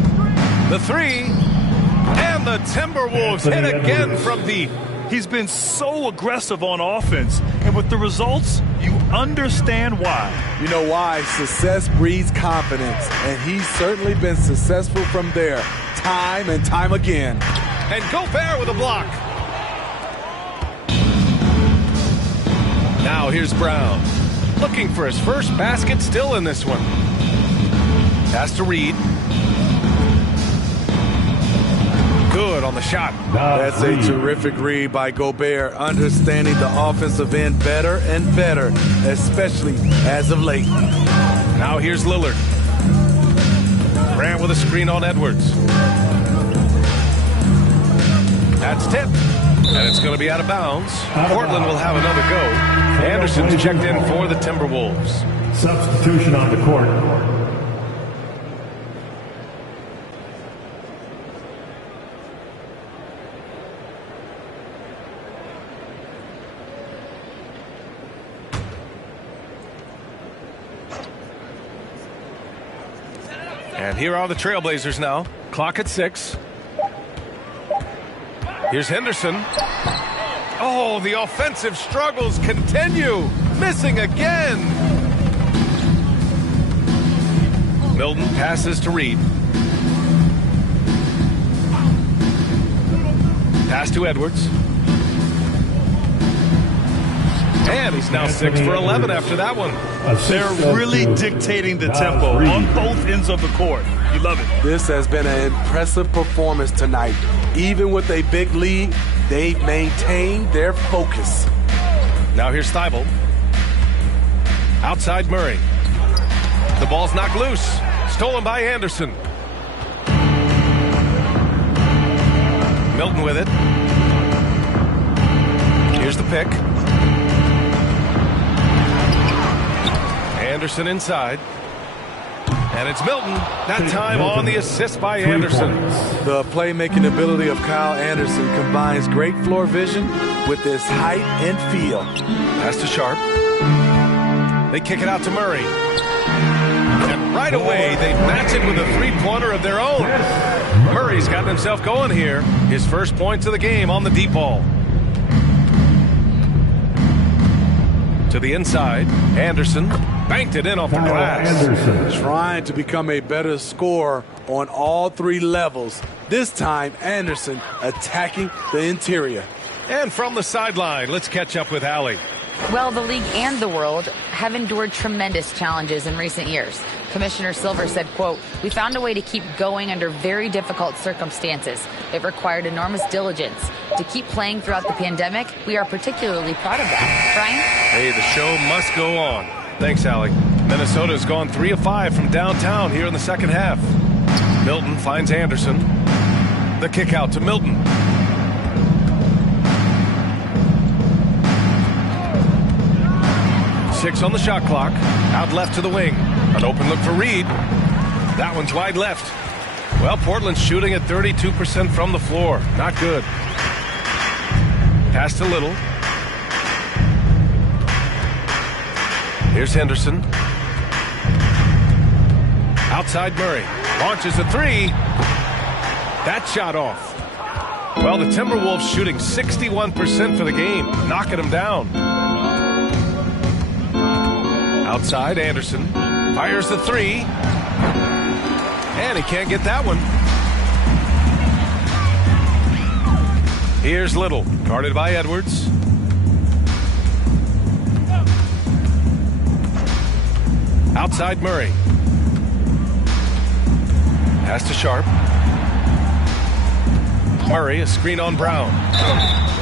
The three. And the Timberwolves hit again from deep. He's been so aggressive on offense, and with the results, you understand why. You know why? Success breeds confidence, and he's certainly been successful from there, time and time again. And Gobert with a block. Now here's Brown, looking for his first basket, still in this one. Pass to Reed. Good on the shot. That's a terrific read by Gobert, understanding the offensive end better and better, especially as of late. Now here's Lillard. Grant with a screen on Edwards. That's tipped. And it's going to be out of bounds. Portland will have another go. Anderson's checked in for the Timberwolves. Substitution on the court. And here are the Trailblazers now. Clock at 6. Here's Henderson. Oh, the offensive struggles continue. Missing again. Milton passes to Reed. Pass to Edwards. And he's now 6 for 11 after that one. They're really dictating the tempo on both ends of the court. You love it. This has been an impressive performance tonight. Even with a big lead, they've maintained their focus. Now here's Thibault. Outside Murray. The ball's knocked loose. Stolen by Anderson. Milton with it. Here's the pick. Anderson inside. And it's Milton, that time on the assist by Anderson. The playmaking ability of Kyle Anderson combines great floor vision with his height and feel. Pass to Sharp. They kick it out to Murray. And right away, they match it with a three-pointer of their own. Murray's gotten himself going here. His first points of the game on the deep ball. To the inside, Anderson banked it in off the glass. Trying to become a better scorer on all three levels. This time, Anderson attacking the interior. And from the sideline, let's catch up with Allie. Well, the league and the world have endured tremendous challenges in recent years. Commissioner Silver said, quote, "We found a way to keep going under very difficult circumstances. It required enormous diligence. To keep playing throughout the pandemic, we are particularly proud of that." Brian? Hey, the show must go on. Thanks, Allie. Minnesota's gone 3 of 5 from downtown here in the second half. Milton finds Anderson. The kick out to Milton. Six on the shot clock. Out left to the wing. An open look for Reed. That one's wide left. Well, Portland's shooting at 32% from the floor. Not good. Pass to Little. Here's Henderson. Outside Murray. Launches a three. That shot off. Well, the Timberwolves shooting 61% for the game. Knocking them down. Outside, Anderson fires the three. And he can't get that one. Here's Little, guarded by Edwards. Outside Murray. Pass to Sharp. Murray, a screen on Brown.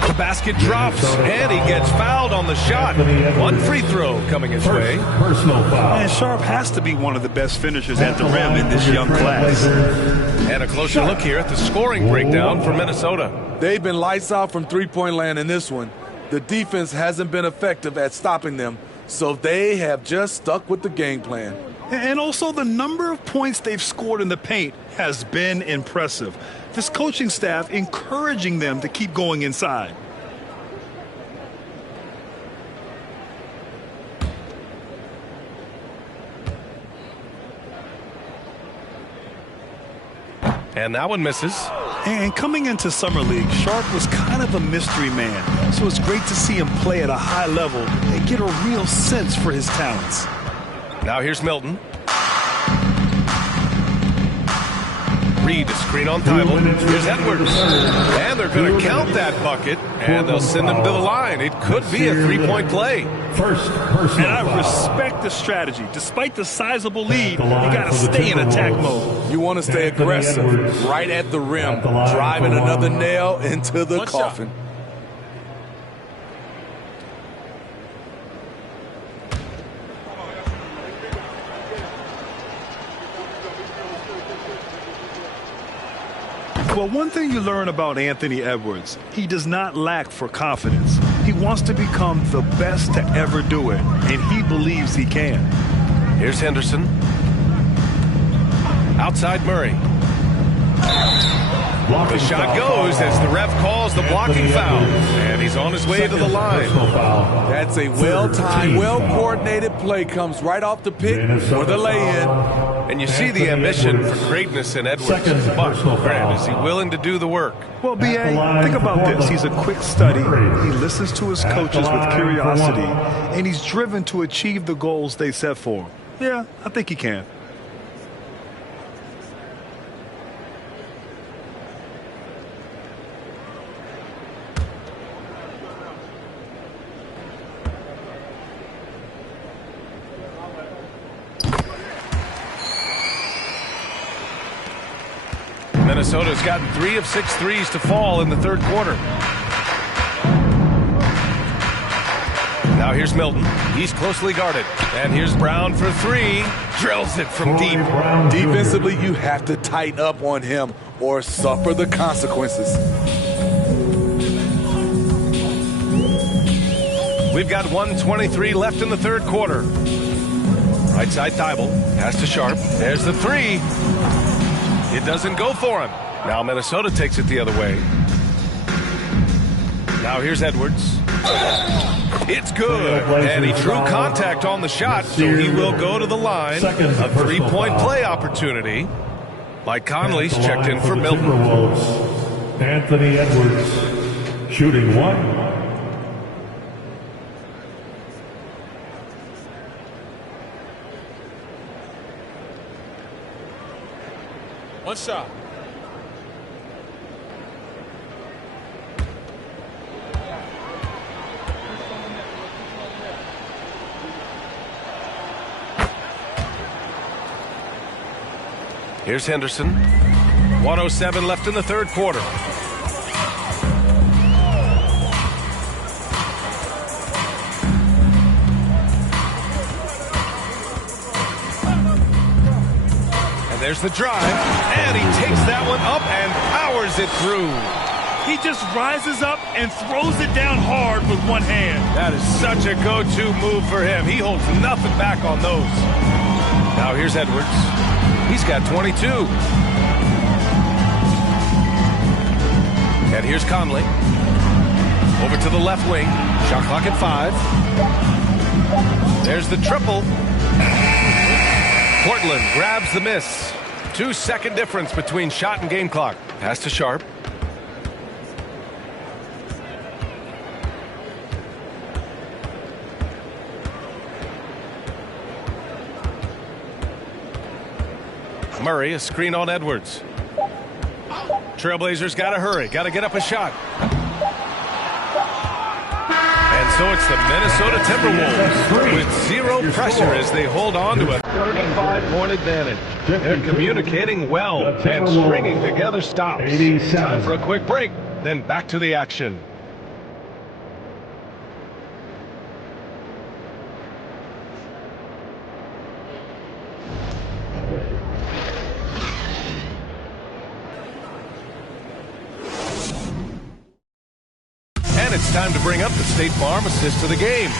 The basket drops, and he gets fouled on the shot. One free throw coming his way. Personal foul. And Sharp has to be one of the best finishers at the rim in this young class. And a closer look here at the scoring breakdown for Minnesota. They've been lights out from three-point land in this one. The defense hasn't been effective at stopping them, so they have just stuck with the game plan. And also the number of points they've scored in the paint has been impressive. This coaching staff encouraging them to keep going inside. And that one misses. And coming into Summer League, Sharp was kind of a mystery man. So it's great to see him play at a high level and get a real sense for his talents. Now here's Milton. Reed, a screen on Thibault. Here's Edwards. And they're going to count that bucket, and they'll send him to the line. It could be a three-point play. And I respect the strategy. Despite the sizable lead, you got to stay in attack mode. You want to stay aggressive right at the rim, driving another nail into the coffin. Well, one thing you learn about Anthony Edwards, he does not lack for confidence. He wants to become the best to ever do it, and he believes he can. Here's Henderson. Outside Murray. The shot goes as the ref calls the blocking foul, and he's on his way to the line. That's a well-timed, well-coordinated play. Comes right off the pick for the lay-in. And you see the ambition for greatness in Edwards. But, Grant, is he willing to do the work? Well, B.A., think about this. He's a quick study. He listens to his coaches with curiosity, and he's driven to achieve the goals they set for him. Yeah, I think he can. Minnesota's gotten 3 of 6 threes to fall in the third quarter. Now here's Milton. He's closely guarded. And here's Brown for 3. Drills it from deep. Defensively, you have to tighten up on him or suffer the consequences. We've got 1:23 left in the third quarter. Right side Thibault. Pass to Sharp. There's the 3. It doesn't go for him. Now Minnesota takes it the other way. Now here's Edwards. It's good. And he drew contact on the shot, so he will go to the line. A three-point play opportunity. Mike Conley's checked in for Milton. Anthony Edwards shooting 1. One shot. Here's Henderson. 1:07 left in the third quarter. There's the drive, and he takes that one up and powers it through. He just rises up and throws it down hard with one hand. That is such a go-to move for him. He holds nothing back on those. Now here's Edwards. He's got 22. And here's Conley. Over to the left wing. Shot clock at 5. There's the triple. Portland grabs the miss. 2-second difference between shot and game clock. Pass to Sharp. Murray, a screen on Edwards. Trailblazers got to hurry. Got to get up a shot. So it's the Minnesota Timberwolves with zero pressure as they hold on to a 35-point advantage. They're communicating well and stringing together stops. Time for a quick break, then back to the action. And it's time to bring up the State Farm assist of the game.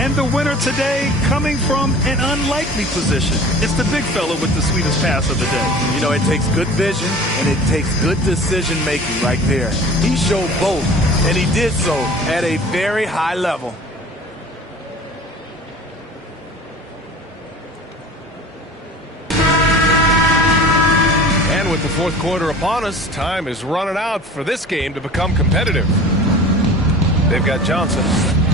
And the winner today coming from an unlikely position. It's the big fella with the sweetest pass of the day. You know, it takes good vision and it takes good decision making right there. He showed both, and he did so at a very high level. And with the fourth quarter upon us, time is running out for this game to become competitive. They've got Johnson,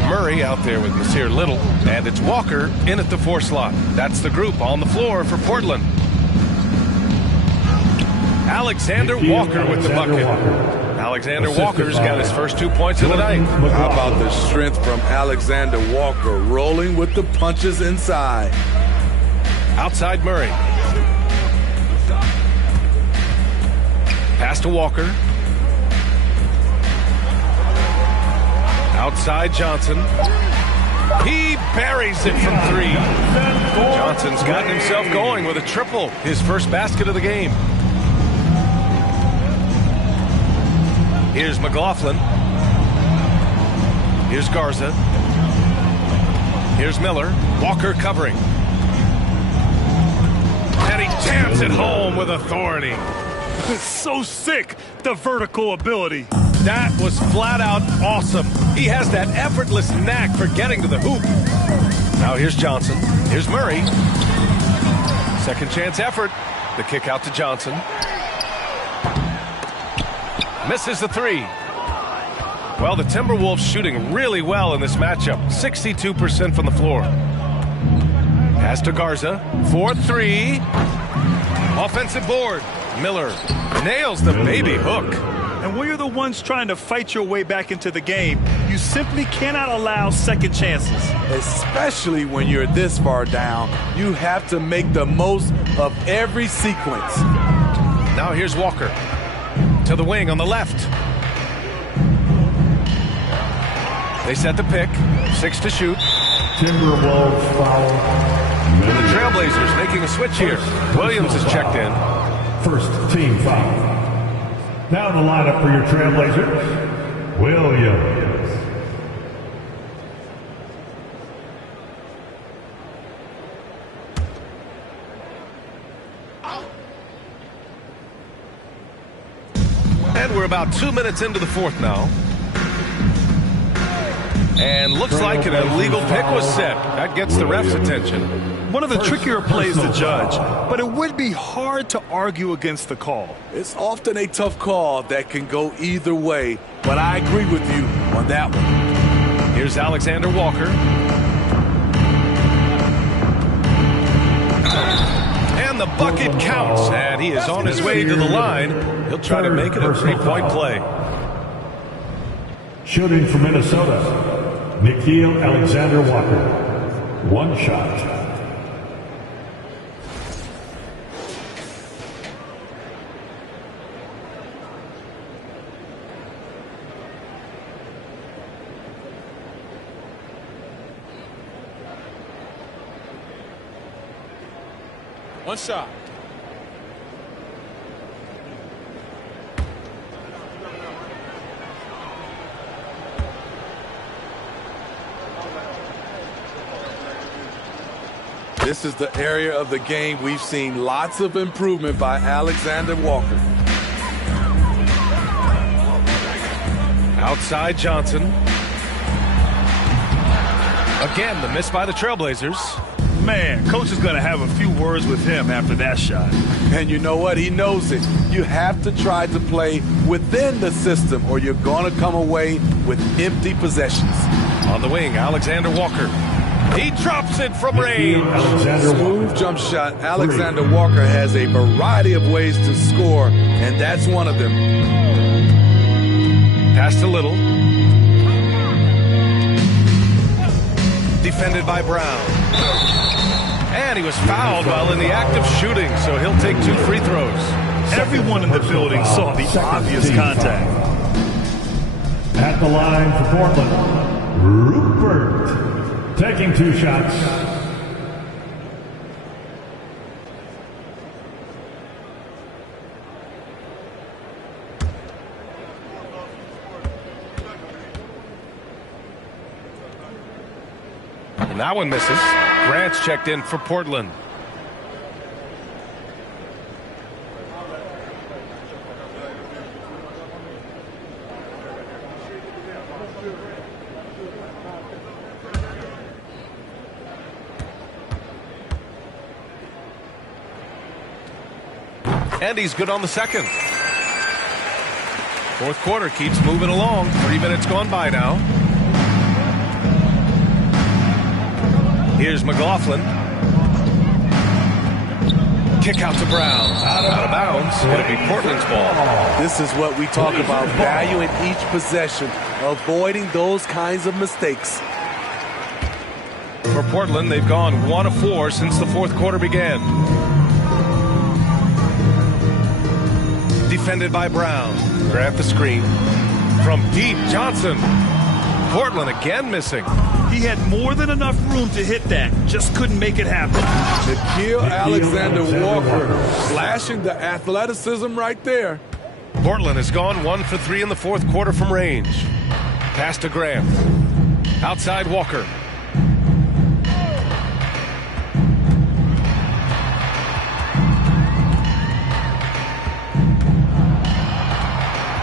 Murray out there with Nasir Little, and it's Walker in at the 4 slot. That's the group on the floor for Portland. Alexander Walker with the bucket. Alexander Walker's got his first 2 points of the night. How about the strength from Alexander Walker, rolling with the punches inside. Outside Murray. Pass to Walker. Outside Johnson. He buries it from 3. Johnson's gotten himself going with a triple, his first basket of the game. Here's McLaughlin. Here's Garza. Here's Miller. Walker covering. And he jams it home with authority. It's so sick, the vertical ability. That was flat out awesome. He has that effortless knack for getting to the hoop. Now here's Johnson. Here's Murray. Second chance effort. The kick out to Johnson. Misses the 3. Well, the Timberwolves shooting really well in this matchup. 62% from the floor. Pass to Garza. 4-3. Offensive board. Miller nails the baby hook. And when you're the ones trying to fight your way back into the game, you simply cannot allow second chances. Especially when you're this far down, you have to make the most of every sequence. Now here's Walker. To the wing on the left. They set the pick. 6 to shoot. Timberwolves foul. The Trailblazers making a switch here. Williams is checked in. First team foul. Now the lineup for your Trailblazers. Williams. And we're about 2 minutes into the fourth now. And looks like an illegal pick was set. That gets the ref's attention. One of the trickier plays to judge, but it would be hard to argue against the call. It's often a tough call that can go either way, but I agree with you on that one. Here's Alexander Walker. And the bucket counts, and he is on his way to the line. He'll try to make it a 3-point play. Shooting for Minnesota, Nickeil Alexander-Walker. 1 shot. One shot. This is the area of the game we've seen lots of improvement by Alexander Walker. Outside Johnson. Again, the miss by the Trailblazers. Man, coach is going to have a few words with him after that shot. And you know what? He knows it. You have to try to play within the system or you're going to come away with empty possessions. On the wing, Alexander Walker. He drops it from range. Smooth jump shot. Alexander Walker has a variety of ways to score, and that's one of them. Pass to Little. Defended by Brown. And he was fouled while in the act of shooting, so he'll take 2 free throws. Everyone in the building saw the obvious contact. At the line for Portland, Rupert, taking 2 shots. And that one misses. Grant's checked in for Portland. And he's good on the second. Fourth quarter keeps moving along. 3 minutes gone by now. Here's McLaughlin. Kick out to Brown. Out of bounds. It'll be Portland's ball. This is what we talk about, value in each possession, avoiding those kinds of mistakes. For Portland, they've gone 1 of 4 since the fourth quarter began. Defended by Brown. Grant the screen. From deep, Johnson. Portland again missing. He had more than enough room to hit that, just couldn't make it happen. Nickeil Alexander-Walker flashing the athleticism right there. Portland has gone 1 for 3 in the fourth quarter from range. Pass to Grant. Outside Walker.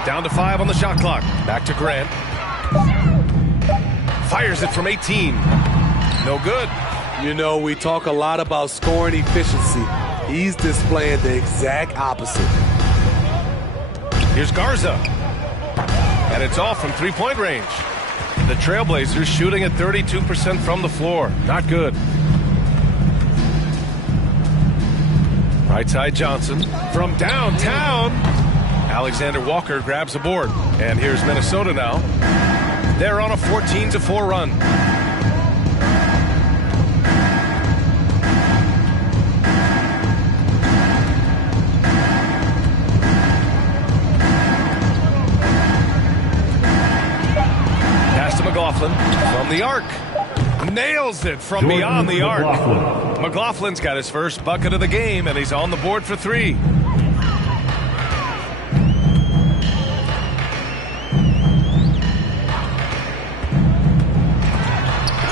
Down to 5 on the shot clock. Back to Grant. Fires it from 18. No good. You know, we talk a lot about scoring efficiency. He's displaying the exact opposite. Here's Garza. And it's off from 3-point range. The Trailblazers shooting at 32% from the floor. Not good. Right side Johnson. From downtown. Alexander Walker grabs a board. And here's Minnesota now. They're on a 14-4 run. Pass to McLaughlin from the arc. Nails it from beyond the arc. McLaughlin's got his first bucket of the game, and he's on the board for 3.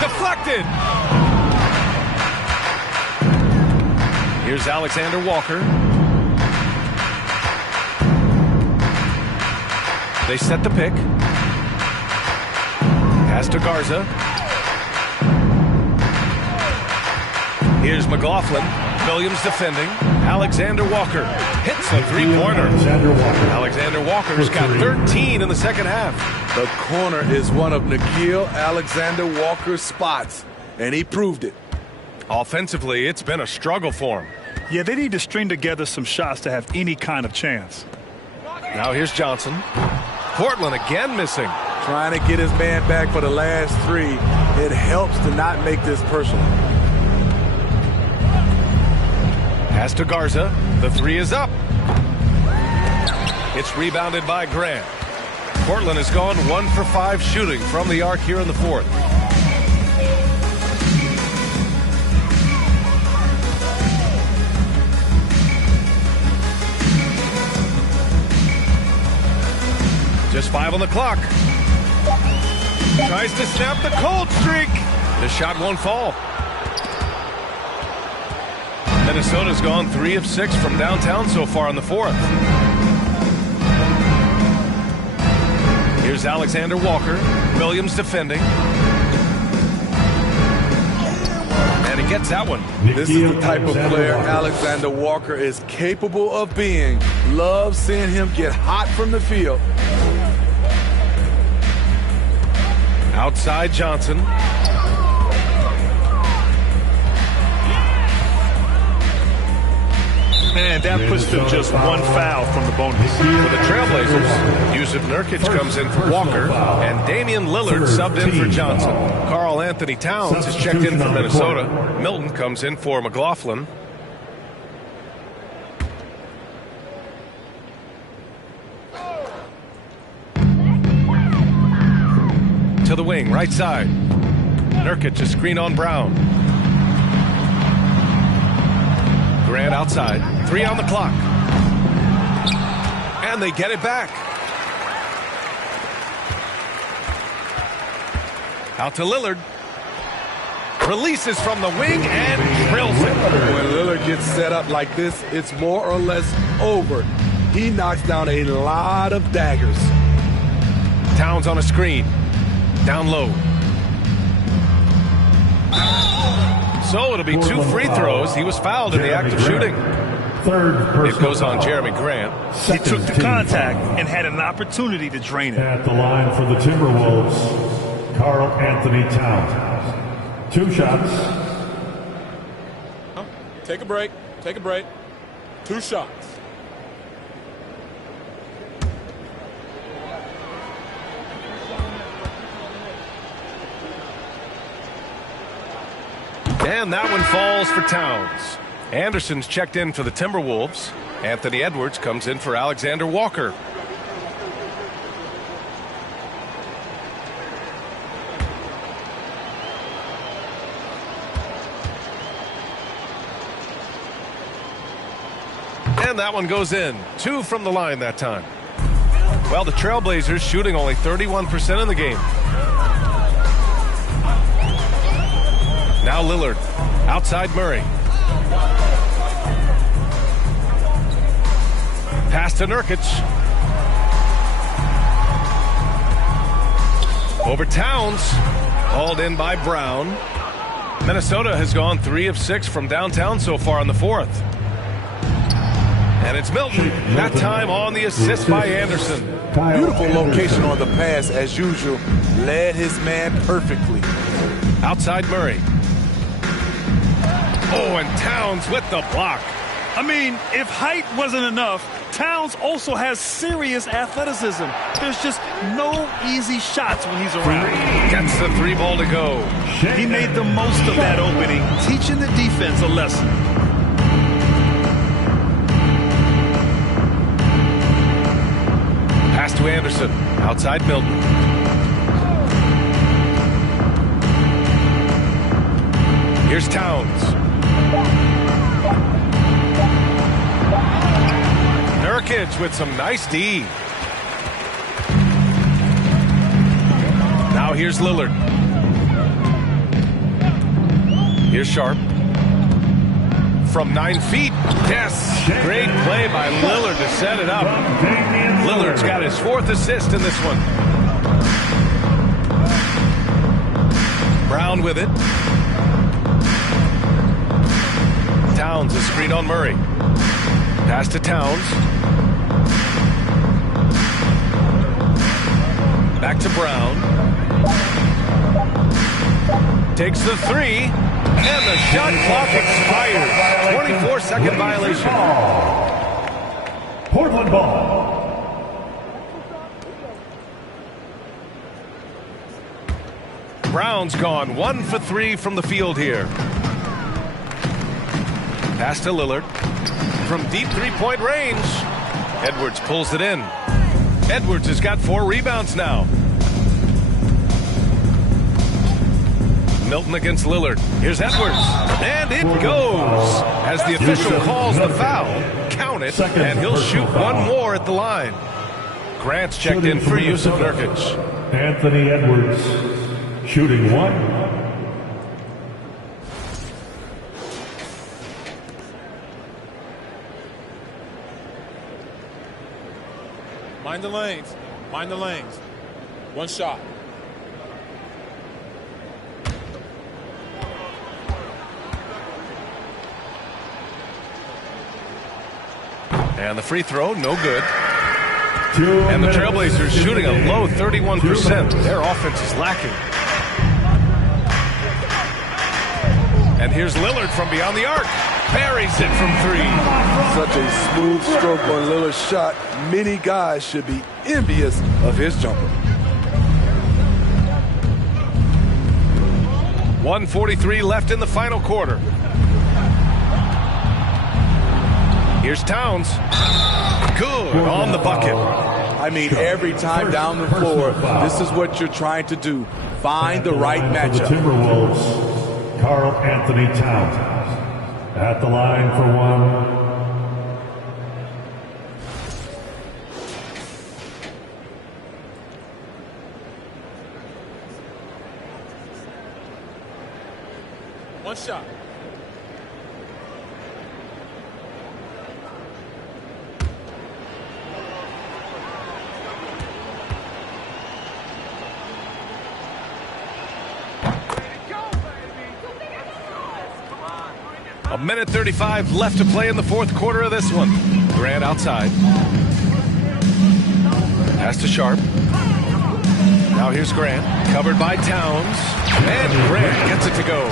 Deflected. Here's Alexander Walker. They set the pick. Pass to Garza. Here's McLaughlin. Williams defending. Alexander Walker hits a 3-pointer. Alexander Walker's got 13 in the second half. The corner is one of Nickeil Alexander Walker's spots, and he proved it. Offensively, it's been a struggle for him. Yeah, they need to string together some shots to have any kind of chance. Now here's Johnson. Portland again missing. Trying to get his man back for the last 3. It helps to not make this personal. Pass to Garza. The 3 is up. It's rebounded by Grant. Portland has gone 1 for 5 shooting from the arc here in the fourth. Just 5 on the clock. Tries to snap the cold streak. The shot won't fall. Minnesota's gone 3 of 6 from downtown so far in the fourth. Here's Alexander Walker. Williams defending. And he gets that one. This is the type of player Alexander Walker is capable of being. Love seeing him get hot from the field. Outside Johnson. And that puts them just one foul from the bonus. For the Trailblazers, Yusuf Nurkic comes in for Walker, and Damian Lillard subbed in for Johnson. Karl Anthony Towns is checked in for Minnesota. Milton comes in for McLaughlin. To the wing, right side. Nurkic a screen on Brown. Grant outside. 3 on the clock. And they get it back. Out to Lillard. Releases from the wing and drills it. When Lillard gets set up like this, it's more or less over. He knocks down a lot of daggers. Towns on a screen. Down low. So it'll be 2 free throws. He was fouled in the act of shooting. It goes on Jeremy Grant. He took the contact and had an opportunity to drain it. At the line for the Timberwolves, Karl Anthony Towns. 2 shots. Take a break. Take a break. 2 shots. And that one falls for Towns. Anderson's checked in for the Timberwolves. Anthony Edwards comes in for Alexander Walker. And that one goes in. 2 from the line that time. Well, the Trailblazers shooting only 31% in the game. Now Lillard, outside Murray. Pass to Nurkic. Over Towns, hauled in by Brown. Minnesota has gone 3 of 6 from downtown so far in the 4th. And it's Milton, that time on the assist by Anderson. Beautiful location on the pass as usual. Led his man perfectly. Outside Murray. Oh, and Towns with the block. I mean, if height wasn't enough, Towns also has serious athleticism. There's just no easy shots when he's around. Gets the 3 ball to go. He made the most of that opening, teaching the defense a lesson. Pass to Anderson. Outside Milton. Here's Towns. Nurkic with some nice D. Now here's Lillard. Here's Sharp. From 9 feet. Yes. Great play by Lillard to set it up. Lillard's got his 4th assist in this one. Brown with it. Towns a screen on Murray. Pass to Towns. Back to Brown. Takes the 3. And the shot clock expires. 24-second violation. Portland ball. Brown's gone 1 for 3 from the field here. Pass to Lillard. From deep 3-point range. Edwards pulls it in. Edwards has got 4 rebounds now. Milton against Lillard. Here's Edwards. And it goes. As the official calls the foul, count it, and he'll shoot 1 more at the line. Grant's checked in for Yusuf Nurkic. Anthony Edwards shooting 1. Mind the lanes. Mind the lanes. 1 shot. And the free throw, no good. And the Trailblazers shooting a low 31%. Their offense is lacking. And here's Lillard from beyond the arc. buries it from 3. Such a smooth stroke on Lillard's shot. Many guys should be envious of his jumper. 1:43 left in the final quarter. Here's Towns. Good on the bucket. I mean, every time down the floor, this is what you're trying to do. Find the right matchup. The Timberwolves, Karl Anthony Towns at the line for 1. One shot. A minute 35 left to play in the fourth quarter of this one. Grant outside. Pass to Sharp. Now here's Grant. Covered by Towns. And Grant gets it to go.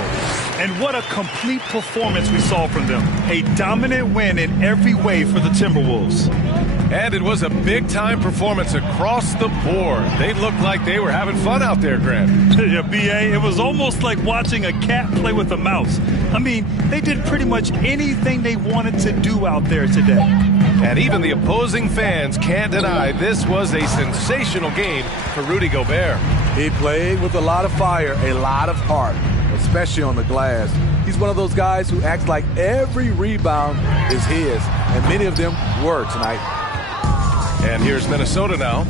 And what a complete performance we saw from them. A dominant win in every way for the Timberwolves. And it was a big-time performance across the board. They looked like they were having fun out there, Grant. Yeah, B.A., it was almost like watching a cat play with a mouse. I mean, they did pretty much anything they wanted to do out there today. And even the opposing fans can't deny this was a sensational game for Rudy Gobert. He played with a lot of fire, a lot of heart, especially on the glass. He's one of those guys who acts like every rebound is his, and many of them were tonight. And here's Minnesota now.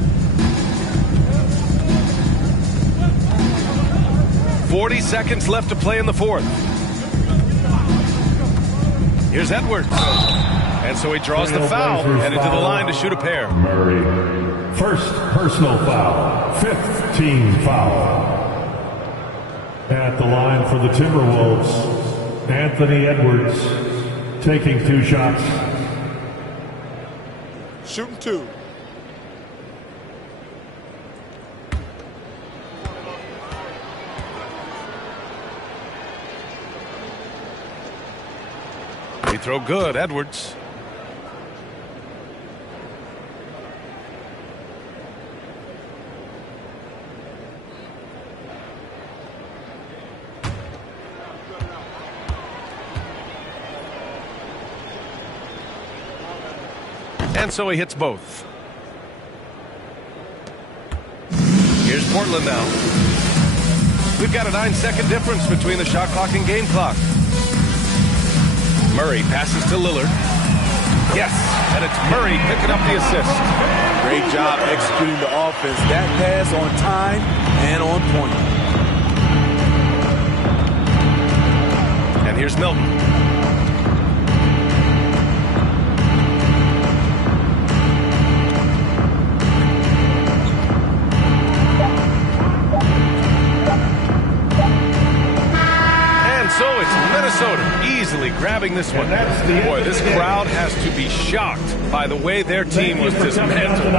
40 seconds left to play in the fourth. Here's Edwards. And so he draws the foul, headed to the line to shoot a pair. Murray, first personal foul, 5th team foul. At the line for the Timberwolves, Anthony Edwards taking 2 shots. Shooting 2. Free throw good, Edwards. And so he hits both. Here's Portland now. We've got a 9-second difference between the shot clock and game clock. Murray passes to Lillard. Yes, and it's Murray picking up the assist. Great job executing the offense. That pass on time and on point. And here's Milton. So it's Minnesota easily grabbing this one. Boy, this crowd has to be shocked by the way their team was dismantled.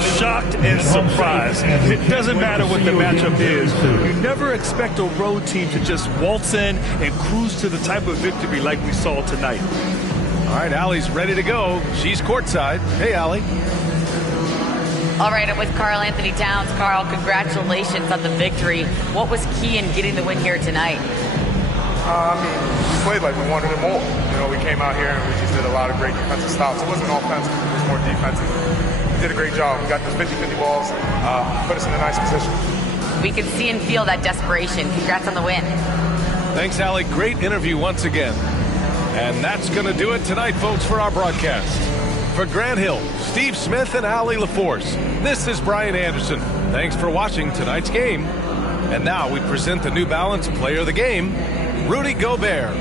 Shocked and surprised. It doesn't matter what the matchup is. You never expect a road team to just waltz in and cruise to the type of victory like we saw tonight. All right, Allie's ready to go. She's courtside. Hey, Allie. All right, I'm with Karl Anthony Towns. Karl, congratulations on the victory. What was key in getting the win here tonight? I mean, we played like we wanted it more. You know, we came out here and we just did a lot of great defensive stops. It wasn't offensive, it was more defensive. We did a great job. We got those 50-50 balls, put us in a nice position. We can see and feel that desperation. Congrats on the win. Thanks, Allie. Great interview once again. And that's going to do it tonight, folks, for our broadcast. For Grant Hill, Steve Smith, and Allie LaForce, this is Brian Anderson. Thanks for watching tonight's game. And now we present the New Balance Player of the Game, Rudy Gobert.